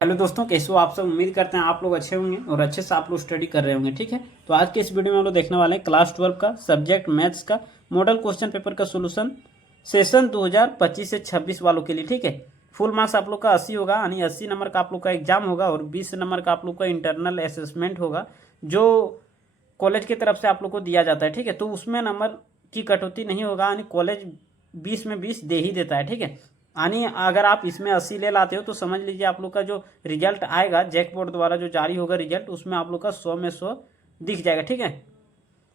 Hello दोस्तों, कैसे हो आप सब। उम्मीद करते हैं आप लोग अच्छे होंगे और अच्छे से आप लोग स्टडी कर रहे होंगे। ठीक है, तो आज के इस वीडियो में हम लोग देखने वाले हैं क्लास 12 का सब्जेक्ट मैथ्स का मॉडल क्वेश्चन पेपर का सोल्यूशन सेशन 2025 से 26 वालों के लिए। ठीक है, फुल मार्क्स आप लोग का 80 होगा, यानी 80 नंबर का आप लोग का एग्जाम होगा और 20 नंबर का आप लोग का इंटरनल असेसमेंट होगा जो कॉलेज की तरफ से आप लोग को दिया जाता है। ठीक है, तो उसमें नंबर की कटौती नहीं होगा, यानी कॉलेज 20 में 20 दे ही देता है। ठीक है, यानी अगर आप इसमें 80 ले लाते हो तो समझ लीजिए आप लोग का जो रिजल्ट आएगा जैकपॉट द्वारा जो जारी होगा रिजल्ट, उसमें आप लोग का 100 में 100 दिख जाएगा। ठीक है,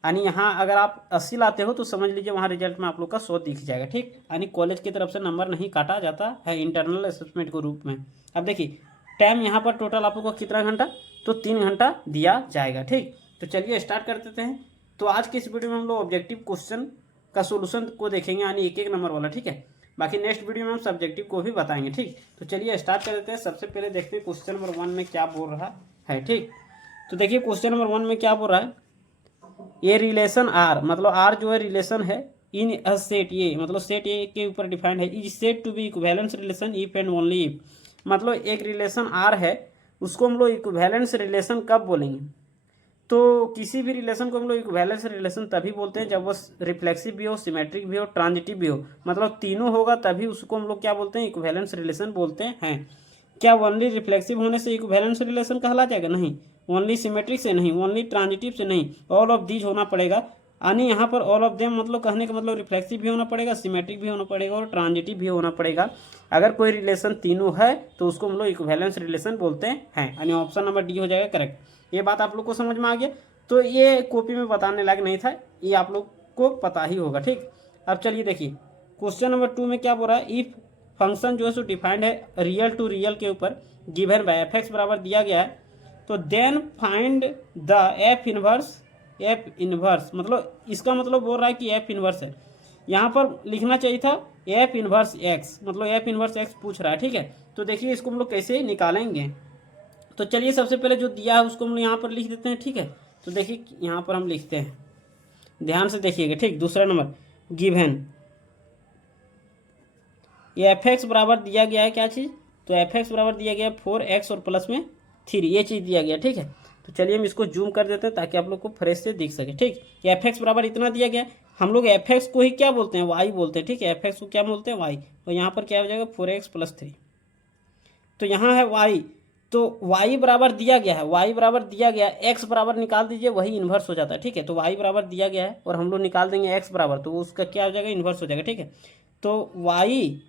यानी यहाँ अगर आप 80 लाते हो तो समझ लीजिए वहाँ रिजल्ट में आप लोग का 100 दिख जाएगा। ठीक, यानी कॉलेज की तरफ से नंबर नहीं काटा जाता है इंटरनल असेसमेंट के रूप में। अब देखिए टाइम यहाँ पर टोटल आप लोग को कितना घंटा, तो 3 घंटा दिया जाएगा। ठीक, तो चलिए स्टार्ट कर देते हैं। तो आज की इस वीडियो में हम लोग ऑब्जेक्टिव क्वेश्चन का सोल्यूशन को देखेंगे, यानी एक एक नंबर वाला। ठीक है, बाकी नेक्स्ट वीडियो में हम सब्जेक्टिव को भी बताएंगे। ठीक, तो चलिए स्टार्ट कर देते हैं। सबसे पहले देखते हैं क्वेश्चन नंबर 1 में क्या बोल रहा है। ठीक, तो देखिए क्वेश्चन नंबर 1 में क्या बोल रहा है, ये रिलेशन आर, मतलब आर जो है रिलेशन है इन अ सेट, ये मतलब सेट ए के ऊपर डिफाइंड है, is set to be equivalence relation if and only if. मतलब एक रिलेशन आर है, उसको हम लोग इक्विवेलेंस रिलेशन कब बोलेंगे, तो किसी भी रिलेशन को हम लोग इक्विवेलेंस रिलेशन तभी बोलते हैं जब वो रिफ्लेक्सिव भी हो, सिमेट्रिक भी हो, ट्रांजिटिव भी हो, मतलब तीनों होगा तभी उसको हम लोग क्या बोलते हैं, इक्विवेलेंस रिलेशन बोलते हैं। क्या ओनली रिफ्लेक्सिव होने से इक्विवेलेंस रिलेशन कहला जाएगा? नहीं। ओनली सिमेट्रिक से नहीं, ओनली ट्रांजिटिव से नहीं, ऑल ऑफ दीज होना पड़ेगा। यानी यहाँ पर ऑल ऑफ देम मतलब कहने का मतलब रिफ्लेक्सिव भी होना पड़ेगा, सिमेट्रिक भी होना पड़ेगा और ट्रांजिटिव भी होना पड़ेगा। अगर कोई रिलेशन तीनों है तो उसको हम लोग इक्विवेलेंस रिलेशन बोलते हैं, यानी ऑप्शन नंबर डी हो जाएगा करेक्ट। ये बात आप लोग को समझ में आ गया, तो ये कॉपी में बताने लायक नहीं था, ये आप लोग को पता ही होगा। ठीक, अब चलिए देखिए क्वेश्चन नंबर 2 में क्या बोल रहा है, इफ फंक्शन जो है सो डिफाइंड है रियल टू रियल के ऊपर, गिवन बाय एफ एक्स बराबर दिया गया है, तो then find the F inverse. F inverse मतलब इसका मतलब बोल रहा है कि एफ इनवर्स है, यहाँ पर लिखना चाहिए था एफ इनवर्स एक्स, मतलब एफ इनवर्स एक्स पूछ रहा है। ठीक है, तो देखिए इसको हम लोग कैसे निकालेंगे, तो चलिए सबसे पहले जो दिया है उसको हम लोग यहाँ पर लिख देते हैं। ठीक है, तो देखिए यहाँ पर हम लिखते हैं, ध्यान से देखिएगा। ठीक, दूसरा नंबर गिवन ये एफ एक्स बराबर दिया गया है, क्या चीज़, तो एफ एक्स बराबर दिया गया है 4x और प्लस में 3, ये चीज़ दिया गया। ठीक है, तो चलिए हम इसको जूम कर देते हैं ताकि आप लोग को फ्रेश से दिख सके। ठीक, ये एफ एक्स बराबर इतना दिया गया, हम लोग एफ एक्स को ही क्या बोलते हैं, वाई बोलते हैं। ठीक है, एफ एक्स को क्या बोलते हैं, वाई, और यहाँ पर क्या हो जाएगा 4x + 3, तो यहाँ है वाई, तो वाई बराबर दिया गया है, वाई बराबर दिया गया है, एक्स बराबर निकाल दीजिए वही इन्वर्स हो जाता है। ठीक है, तो वाई बराबर दिया गया है और हम लोग निकाल देंगे एक्स बराबर, तो उसका क्या हो जाएगा, इन्वर्स हो जाएगा। ठीक है, तो वाई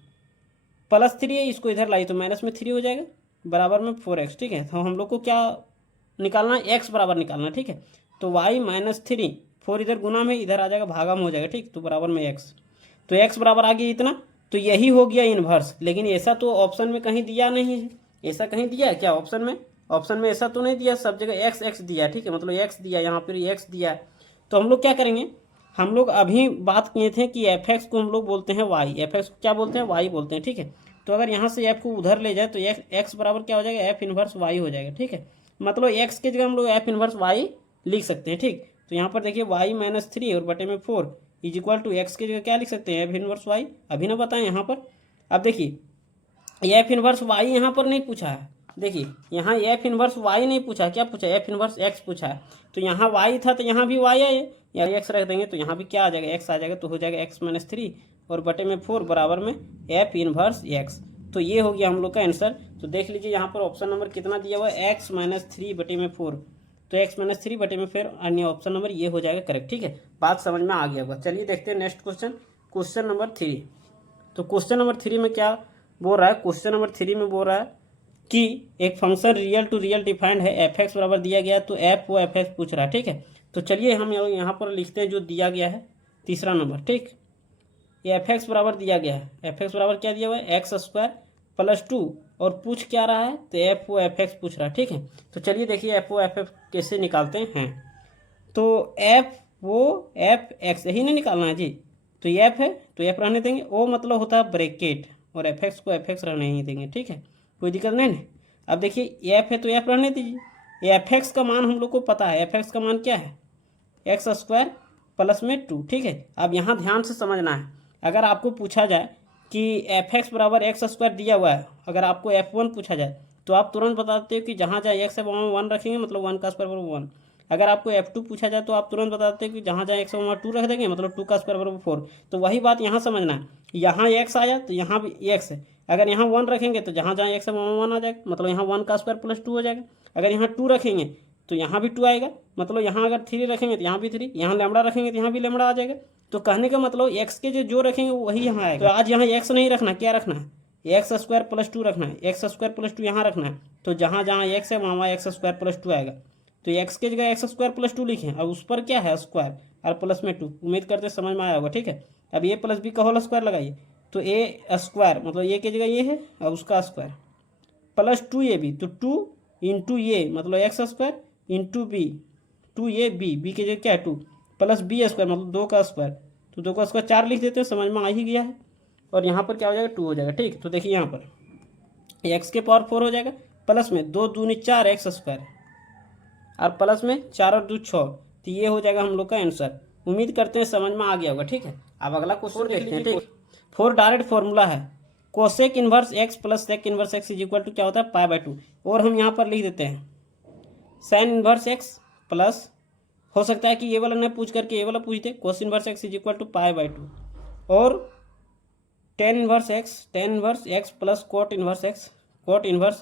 +3 है, इसको इधर लाई तो माइनस में 3 हो जाएगा, बराबर में 4x। ठीक है, तो हम लोग को क्या निकालना है, एक्स बराबर निकालना है। ठीक है, तो y -3, 4 इधर गुना में, इधर आ जाएगा भागा में हो जाएगा। ठीक, तो बराबर में x, तो x बराबर आ गया इतना, तो यही हो गया इन्वर्स। लेकिन ऐसा तो ऑप्शन में कहीं दिया नहीं है, ऐसा कहीं दिया है क्या ऑप्शन में, ऑप्शन में ऐसा तो नहीं दिया, सब जगह एक्स एक्स दिया। ठीक है, मतलब एक्स दिया, यहाँ पर एक्स दिया है, तो हम लोग क्या करेंगे, हम लोग अभी बात किए थे कि एफ एक्स को हम लोग बोलते हैं वाई, एफ एक्स को क्या बोलते हैं, वाई बोलते हैं। ठीक है, तो अगर यहाँ से एफ को उधर ले जाए तो एक्स बराबर क्या हो जाएगा, एफ इनवर्स वाई हो जाएगा। ठीक है, मतलब एक्स की जगह हम लोग एफ इनवर्स वाई लिख सकते हैं। ठीक, तो यहाँ पर देखिए वाई -3 और बटे में 4 इज इक्वल टू एक्स की जगह क्या लिख सकते हैं, एफ इनवर्स वाई। अभी ना बताएं यहाँ पर, अब देखिए एफ इनवर्स वाई यहाँ पर नहीं पूछा है, देखिए यहाँ एफ इनवर्स वाई नहीं पूछा, क्या पूछा, एफ इनवर्स एक्स पूछा है। तो यहाँ वाई था तो यहाँ भी वाई है, या एक्स रख देंगे तो यहाँ भी क्या आ जाएगा, एक्स आ जाएगा, तो हो जाएगा x -3 और बटे में 4 बराबर में एफ इनवर्स एक्स। तो ये हो गया हम लोग का आंसर। तो देख लीजिए यहाँ पर ऑप्शन नंबर कितना दिया हुआ है, x -3 बटे में 4, तो x -3 बटे में फिर अन्य ऑप्शन नंबर ये हो जाएगा करेक्ट। ठीक है, बात समझ में आ गया होगा। चलिए देखते हैं नेक्स्ट क्वेश्चन, क्वेश्चन नंबर 3। तो क्वेश्चन नंबर 3 में क्या बोल रहा है, क्वेश्चन नंबर 3 में बोल रहा है कि एक function real to real defined है, एफ एक्स बराबर दिया गया है, तो एफ वो एफ एक्स पूछ रहा है। ठीक है, तो चलिए हम यहाँ पर लिखते हैं जो दिया गया है तीसरा नंबर। ठीक, ये एफ एक्स बराबर दिया गया है, एफ एक्स बराबर क्या दिया हुआ है, x² + 2, और पूछ क्या रहा है, तो एफ ओ एफ एक्स पूछ रहा है। ठीक है, तो चलिए देखिए एफ ओ एफ एक्स कैसे निकालते हैं, तो एफ ओ एफ एक्स यही नहीं निकालना है जी, तो ये एफ है तो एफ रहने देंगे, ओ मतलब होता है ब्रैकेट, और एफ एक्स को एफ एक्स रहने ही देंगे। ठीक है, कोई दिक्कत नहीं ना। अब देखिए एफ है तो एफ रहने दीजिए, एफ एक्स का मान हम लोग को पता है, एफ एक्स का मान क्या है, x² + में 2। ठीक है, अब यहाँ ध्यान से समझना है, अगर आपको पूछा जाए कि एफ एक्स बराबर x² दिया हुआ है, अगर आपको f1 पूछा जाए तो आप तुरंत बताते हो कि जहाँ जहाँ एक्स है वहाँ 1 रखेंगे, मतलब 1 का स्क्वायर बराबर 1। अगर आपको F2 पूछा जाए तो आप तुरंत बताते हैं कि जहाँ जहाँ एक्स है वहाँ 2 रख देंगे, मतलब 2 का स्क्वायर बराबर 4। तो वही बात यहाँ समझना है, यहाँ एक्स आया तो यहाँ भी एक्स है। अगर यहाँ 1 रखेंगे तो जहाँ जहाँ एक्स है वहाँ 1 आ जाएगा, मतलब यहाँ 1 का स्क्वायर प्लस 2 हो जाएगा। अगर यहाँ 2 रखेंगे तो यहाँ भी 2 आएगा, मतलब यहाँ अगर 3 रखेंगे तो यहाँ भी 3, यहाँ लैम्बडा रखेंगे तो यहाँ भी लैम्बडा आ जाएगा। तो कहने का मतलब एक्स के जो रखेंगे वही यहाँ आएगा। तो आज यहाँ एक्स नहीं रखना, क्या रखना है, एक्स स्क्वायर प्लस 2 रखना है, एक्स स्क्वायर प्लस 2 यहाँ रखना है। तो जहाँ जहाँ एक्स है वहाँ एक्स स्क्वायर प्लस 2 आएगा। तो एक्स की जगह एक्स स्क्वायर प्लस 2 लिखें, और उस पर क्या है स्क्वायर और प्लस में 2। उम्मीद करते समझ में आया होगा, ठीक है। अब ए प्लस बी का होल स्क्वायर लगाइए, तो ए स्क्वायर मतलब ए की जगह ये है और उसका स्क्वायर प्लस 2 ए बी, तो 2 इंटू ए मतलब X square into B, 2 A B की जगह क्या है 2 प्लस बी स्क्वायर मतलब 2 का स्क्वायर, तो 2 का स्क्वायर 4 लिख देते हैं, समझ में आ ही गया है। और यहाँ पर क्या हो जाएगा 2 हो जाएगा, ठीक। तो देखिए यहाँ पर एक्स के पावर 4 हो जाएगा, प्लस में 2 दूनी 4 एक्स स्क्वायर और प्लस में 4 और 2 6, तो ये हो जाएगा हम लोग का आंसर। उम्मीद करते हैं समझ में आ गया होगा, ठीक है। अब अगला क्वेश्चन देखते हैं, ठीक। 4 डायरेक्ट फॉर्मूला है, cosec inverse X plus sec inverse X is equal to क्या होता है π/2। और हम यहाँ पर लिख देते हैं साइन इनवर्स एक्स प्लस, हो सकता है कि ये वाला न पूछ करके ये वाला पूछ दे, cos inverse X is equal to π/2, और tan inverse X plus cot inverse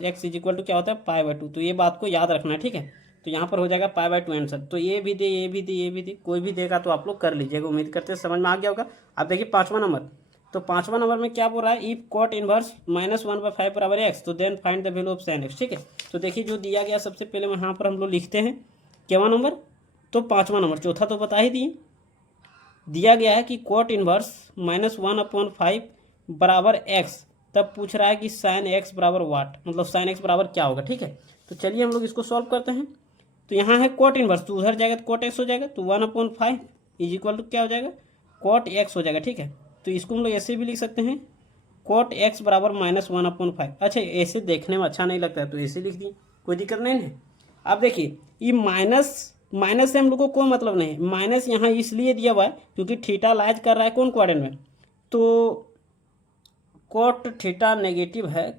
X is equal to क्या होता है π/2। तो ये बात को याद रखना है, ठीक है। तो यहाँ पर हो जाएगा π/2 आंसर। तो ये भी दे, कोई भी देगा तो आप लोग कर लीजिएगा। उम्मीद करते हैं समझ में आ गया होगा। अब देखिए 5वां नंबर, तो 5वां नंबर में क्या बोल रहा है, इफ कोट इनवर्स -1/5 बराबर एक्स, तो then find the value of sine X, ठीक है। तो देखिए जो दिया गया सबसे पहले यहाँ पर हम लोग लिखते हैं क्या नंबर, तो 5वां नंबर, चौथा तो बता ही दिए। दिया गया है कि कोट इनवर्स -1/5 बराबर एक्स, तब पूछ रहा है कि साइन एक्स बराबर वाट, मतलब साइन एक्स बराबर क्या होगा, ठीक है। तो चलिए हम लोग इसको सॉल्व करते हैं। तो यहाँ है कोट इनवर्स, तो उधर जाएगा तो कोट एक्स हो जाएगा, तो 1/5 इज इक्वल टू क्या हो जाएगा कोट एक्स हो जाएगा, ठीक है। तो इसको हम लोग ऐसे भी लिख सकते हैं कोट एक्स बराबर -1/5। अच्छा ऐसे देखने में अच्छा नहीं लगता है तो ऐसे लिख दिए, कोई दिक्कत नहीं है। अब देखिए ये माइनस से हम लोग को कोई मतलब नहीं, माइनस यहाँ इसलिए दिया हुआ है क्योंकि थीटा लाइज कर रहा है कौन क्वाड्रेंट में, तो कोट थीटा नेगेटिव है,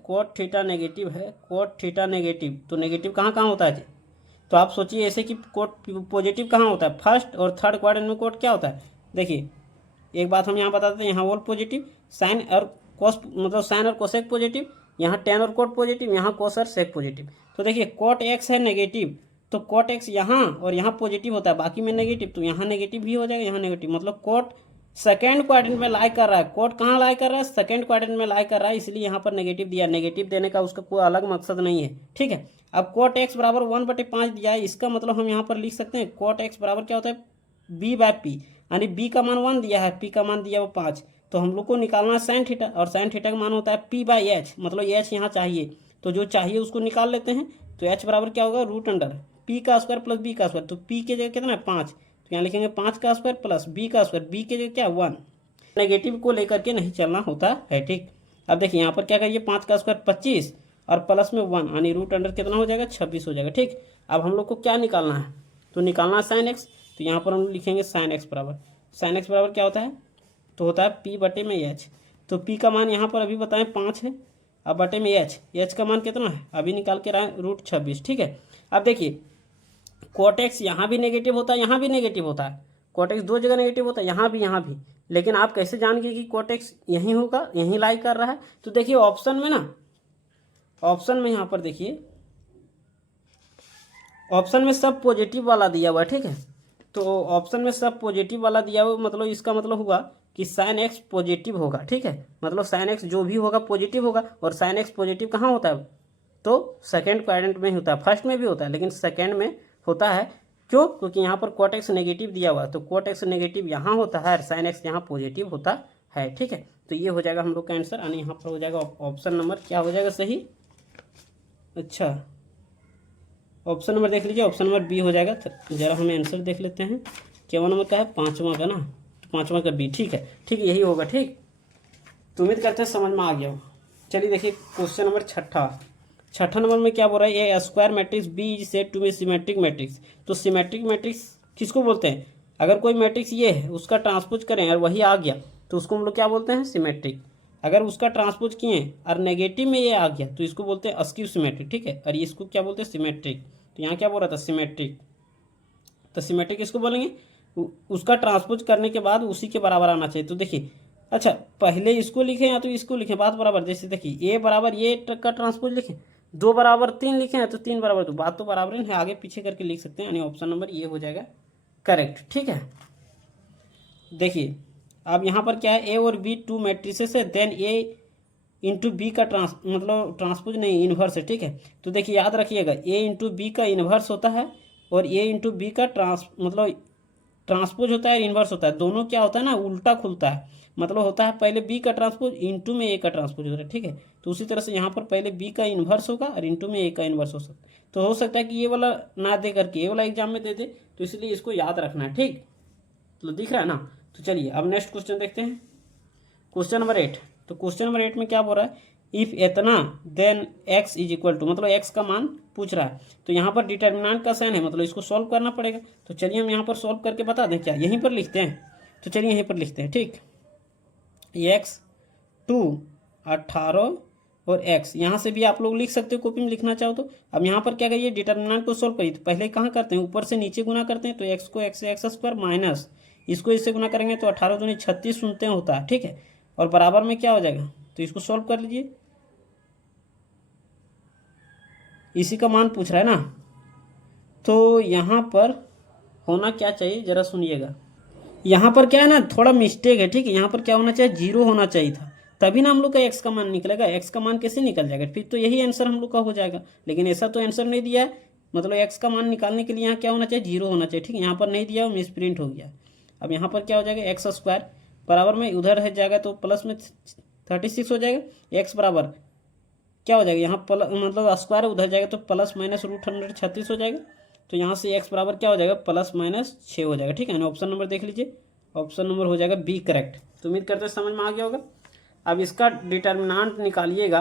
तो नेगेटिव कहाँ कहाँ होता है। तो आप सोचिए ऐसे कि कोट पॉजिटिव कहाँ होता है, फर्स्ट और थर्ड क्वाड्रेंट में कोट क्या होता है। देखिए एक बात हम यहाँ बताते हैं, यहाँ वोल पॉजिटिव, साइन और कोस मतलब साइन और कोसेक पॉजिटिव, यहाँ टेन और कोट पॉजिटिव, यहाँ कोस और सेक पॉजिटिव। तो देखिए कोट एक्स है नेगेटिव, तो कोट एक्स यहाँ और यहाँ पॉजिटिव होता है, बाकी में नेगेटिव, तो यहाँ नेगेटिव भी हो जाएगा, यहाँ नेगेटिव, मतलब कोट सेकेंड क्वाड्रेंट में लाई कर रहा है। कोट कहाँ लाई कर रहा है, सेकेंड क्वाड्रेंट में लाई कर रहा है, इसलिए यहाँ पर नेगेटिव दिया। नेगेटिव देने का उसका कोई अलग मकसद नहीं है, ठीक है। अब कोट एक्स बराबर 1/5 दिया है, इसका मतलब हम यहाँ पर लिख सकते हैं कोट एक्स बराबर क्या होता है b/p, यानी b का मान 1 दिया है, p का मान दिया वो 5। तो हम लोग को निकालना है साइन थीटा, और साइन थीटा का मान होता है p/h, मतलब h यहाँ चाहिए, तो जो चाहिए उसको निकाल लेते हैं। तो h बराबर क्या होगा √अंडर p का स्क्वायर प्लस b का स्क्वायर, तो p की जगह कितना है 5, तो यहाँ लिखेंगे 5 का स्क्वायर प्लस b का स्क्वायर, b की जगह क्या 1। नेगेटिव को लेकर के नहीं चलना होता है, ठीक। अब देखिए यहाँ पर क्या करिए 5 का स्क्वायर 25 और प्लस में 1, यानी √अंडर कितना हो जाएगा 26 हो जाएगा, ठीक। अब हम लोग को क्या निकालना है, तो निकालना है साइन एक्स। तो यहाँ पर हम लिखेंगे साइन एक्स बराबर क्या होता है, तो होता है p/h। तो p का मान यहाँ पर अभी बताएं 5 है, अब बटे में h का मान कितना है अभी निकाल के रहा √26, ठीक है। अब देखिए कोट एक्स यहाँ भी नेगेटिव होता है, यहाँ भी नेगेटिव होता है, कोट एक्स दो जगह नेगेटिव होता है, यहाँ भी। लेकिन आप कैसे जान गए कि कोट एक्स यहीं होगा, यहीं लाई कर रहा है। तो देखिए ऑप्शन में यहाँ पर देखिए ऑप्शन में सब पॉजिटिव वाला दिया हुआ है, ठीक है। तो ऑप्शन में सब पॉजिटिव वाला दिया हुआ, मतलब इसका मतलब हुआ कि साइन एक्स पॉजिटिव होगा, ठीक है। मतलब साइन एक्स जो भी होगा पॉजिटिव होगा, और साइन एक्स पॉजिटिव कहाँ होता है, तो सेकेंड क्वाड्रेंट में ही होता है, फर्स्ट में भी होता है लेकिन सेकेंड में होता है। क्यों, क्योंकि यहाँ पर कोट एक्स नेगेटिव दिया हुआ है, तो कोट एक्स नेगेटिव यहाँ होता है और साइन एक्स यहाँ पॉजिटिव होता है, ठीक है। तो ये हो जाएगा हम लोग का आंसर, यानी यहाँ पर हो जाएगा ऑप्शन नंबर क्या हो जाएगा सही। अच्छा ऑप्शन नंबर देख लीजिए, ऑप्शन नंबर बी हो जाएगा। तो जरा हमें आंसर देख लेते हैं, क्या नंबर का है 5वां का ना, तो 5वां का बी, ठीक है यही होगा, ठीक। तो उम्मीद करते हैं समझ में आ गया हो। चलिए देखिए क्वेश्चन नंबर छठा नंबर में क्या बोल रहा है, a square matrix B is said to be symmetric matrix. तो सिमेट्रिक मैट्रिक्स किसको बोलते हैं, अगर कोई मैट्रिक्स ये है उसका ट्रांसपोज करें और वही आ गया तो उसको हम लोग क्या बोलते हैं सिमेट्रिक। अगर उसका ट्रांसपोज किए और नेगेटिव में ये आ गया तो इसको बोलते हैं अस्क्यू सिमेट्रिक, ठीक है। और इसको क्या बोलते हैं, सिमेट्रिक। तो यहाँ क्या बोल रहा था, सिमेट्रिक। तो सिमेट्रिक इसको बोलेंगे उसका ट्रांसपोज करने के बाद उसी के बराबर आना चाहिए। तो देखिए, अच्छा पहले इसको लिखें या तो इसको लिखें, बात बराबर। जैसे देखिए ए बराबर ये का ट्रांसपोज लिखें, 2 बराबर 3 लिखे हैं तो 3 बराबर 2, बात तो बराबर है, आगे पीछे करके लिख सकते हैं, यानी ऑप्शन नंबर ये हो जाएगा करेक्ट, ठीक है। देखिए अब यहाँ पर क्या है, ए और बी 2 मैट्रिसेस है, देन ए इंटू बी का ट्रांसपोज नहीं, इन्वर्स है, ठीक है। तो देखिए याद रखिएगा, ए इंटू बी का इन्वर्स होता है और ए इंटू बी का ट्रांसपोज होता है, इन्वर्स होता है। दोनों क्या होता है ना, उल्टा खुलता है। मतलब होता है पहले बी का ट्रांसपोज इंटू में ए का ट्रांसपोज होता है, ठीक है। तो उसी तरह से यहाँ पर पहले बी का इन्वर्स होगा और इंटू में ए का इन्वर्स हो सकता है। तो हो सकता है कि ये वाला ना दे करके ये वाला एग्जाम में दे दे, तो इसलिए इसको याद रखना है, ठीक। तो दिख रहा है ना। तो चलिए अब नेक्स्ट क्वेश्चन देखते हैं, क्वेश्चन नंबर 8। तो क्वेश्चन नंबर 8 में क्या बोल रहा है, इफ इतना then x is equal to, मतलब x का मान पूछ रहा है। तो यहाँ पर डिटर्मिनेंट का साइन है, मतलब इसको सॉल्व करना पड़ेगा। तो चलिए हम यहाँ पर सॉल्व करके बता दें, क्या यहीं पर लिखते हैं। तो चलिए यहीं पर लिखते हैं, ठीक। x 2 18 और x, यहाँ से भी आप लोग लिख सकते हो, कॉपी में लिखना चाहो तो। अब यहाँ पर क्या करिए, डिटर्मिनेंट को सॉल्व करिए। तो पहले कहाँ करते हैं, ऊपर से नीचे गुना करते हैं। तो x को x से एक्स स्क्वायर माइनस इसको इससे गुना करेंगे तो 18 दूनी 36 सुनते हैं होता है, ठीक है। और बराबर में क्या हो जाएगा, तो इसको सॉल्व कर लीजिए, इसी का मान पूछ रहा है ना। तो यहाँ पर होना क्या चाहिए, जरा सुनिएगा। यहाँ पर क्या है ना, थोड़ा मिस्टेक है, ठीक है। यहाँ पर क्या होना चाहिए, 0 होना चाहिए था, तभी ना हम लोग का x का मान निकलेगा। x का मान कैसे निकल जाएगा, फिर तो यही आंसर हम लोग का हो जाएगा। लेकिन ऐसा तो आंसर नहीं दिया है, मतलब x का मान निकालने के लिए यहाँ क्या होना चाहिए, 0 होना चाहिए, ठीक है। यहाँ पर नहीं दिया, मिस प्रिंट हो गया। अब यहाँ पर क्या हो जाएगा, एक्स स्क्वायर बराबर में उधर है जाएगा तो प्लस में 36 हो जाएगा। एक्स बराबर क्या हो जाएगा, यहाँ मतलब स्क्वायर उधर जाएगा तो प्लस माइनस √136 हो जाएगा। तो यहाँ से एक्स बराबर क्या हो जाएगा, +-6 हो जाएगा, ठीक है। ऑप्शन नंबर देख लीजिए, ऑप्शन नंबर हो जाएगा बी करेक्ट। तो उम्मीद करते हैं समझ में आ गया होगा। अब इसका डिटर्मिनेंट निकालिएगा।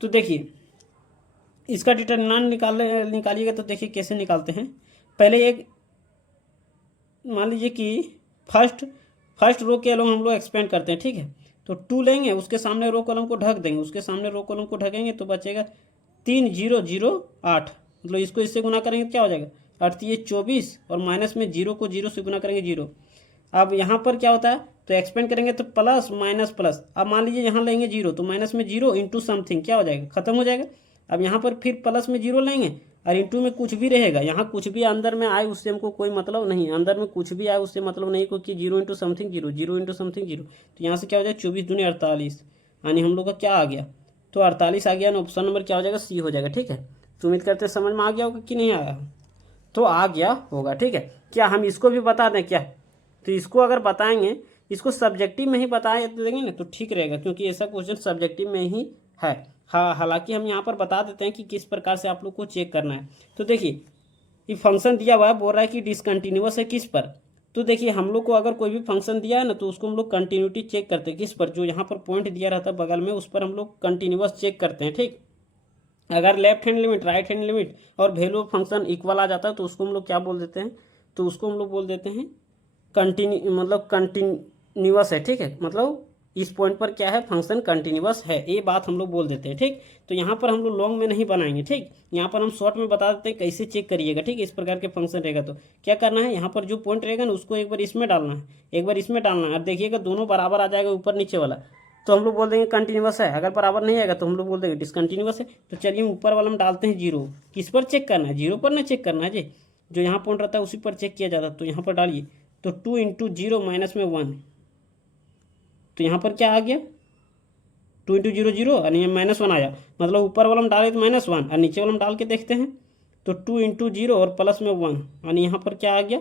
तो देखिए इसका डिटर्मिनेंट निकालिएगा तो देखिए कैसे निकालते हैं। पहले एक मान लीजिए कि फर्स्ट रो के अलॉन्ग हम लोग एक्सपेंड करते हैं, ठीक है। तो 2 लेंगे, उसके सामने रो कॉलम को ढक देंगे, उसके सामने रो कॉलम को ढकेंगे तो बचेगा 3 0 0 8, मतलब इसको इससे गुना करेंगे क्या हो जाएगा 8 ये 24 और माइनस में 0 को 0 से गुना करेंगे 0। अब यहाँ पर क्या होता है, तो एक्सपेंड करेंगे तो प्लस माइनस प्लस। अब मान लीजिए यहाँ लेंगे 0 तो माइनस में 0 इंटू समथिंग क्या हो जाएगा, खत्म हो जाएगा। अब यहाँ पर फिर प्लस में 0 लेंगे और इंटू में कुछ भी रहेगा, यहाँ कुछ भी अंदर में आए उससे हमको कोई मतलब नहीं, अंदर में कुछ भी आए उससे मतलब नहीं, क्योंकि 0 इंटू समथिंग 0, 0 इंटू समथिंग 0। तो यहाँ से क्या हो जाएगा 24 दूनी 48, यानी हम लोग का क्या आ गया, तो 48 आ गया। ऑप्शन नंबर क्या हो जाएगा, सी हो जाएगा, ठीक है। तो उम्मीद करते हैं समझ में आ गया होगा कि नहीं आया, तो आ गया होगा, ठीक है। क्या हम इसको भी बता दें क्या, तो इसको अगर बताएंगे, इसको सब्जेक्टिव में ही बता देंगे ना तो ठीक रहेगा, क्योंकि ऐसा क्वेश्चन सब्जेक्टिव में ही है। हाँ, हालांकि हम यहाँ पर बता देते हैं कि किस प्रकार से आप लोग को चेक करना है। तो देखिए ये फंक्शन दिया हुआ है, बोल रहा है कि डिसकंटिन्यूअस है किस पर। तो देखिए हम लोग को अगर कोई भी फंक्शन दिया है ना तो उसको हम लोग कंटिन्यूटी चेक करते हैं किस पर, जो यहाँ पर पॉइंट दिया रहता है बगल में उस पर हम लोग कंटिन्यूअस चेक करते हैं, ठीक। अगर left hand limit right hand limit और वैल्यू फंक्शन इक्वल आ जाता है तो उसको हम लोग क्या बोल देते हैं, तो उसको हम लोग बोल देते हैं कंटिन्यूअस है, ठीक है। मतलब इस पॉइंट पर क्या है, फंक्शन कंटिन्यूअस है, ये बात हम लोग बोल देते हैं, ठीक। तो यहाँ पर हम लोग लॉन्ग में नहीं बनाएंगे, ठीक। यहाँ पर हम शॉर्ट में बता देते हैं कैसे चेक करिएगा, ठीक। इस प्रकार के फंक्शन रहेगा तो क्या करना है, यहाँ पर जो पॉइंट रहेगा ना उसको एक बार इसमें डालना है, एक बार इसमें डालना है। अब देखिएगा दोनों बराबर आ जाएगा ऊपर नीचे वाला, तो हम लोग बोल देंगे कंटिन्यूअस है। अगर बराबर नहीं आएगा तो हम लोग बोल देंगे डिसकंटिन्यूअस है। तो चलिए ऊपर वाला में डालते हैं 0, किस पर चेक करना है, 0 पर ना चेक करना है जी, जो यहाँ पॉइंट रहता है उसी पर चेक किया जाता है। तो यहाँ पर डालिए, तो 2 इंटू 0 माइनस में 1, तो यहाँ पर क्या आ गया 2 इंटू 0 0 और ये -1 आया, मतलब ऊपर वाला में डाले तो -1 और नीचे वाला में डाल के देखते हैं तो 2 इंटू 0 और प्लस में 1, यानी यहाँ पर क्या आ गया,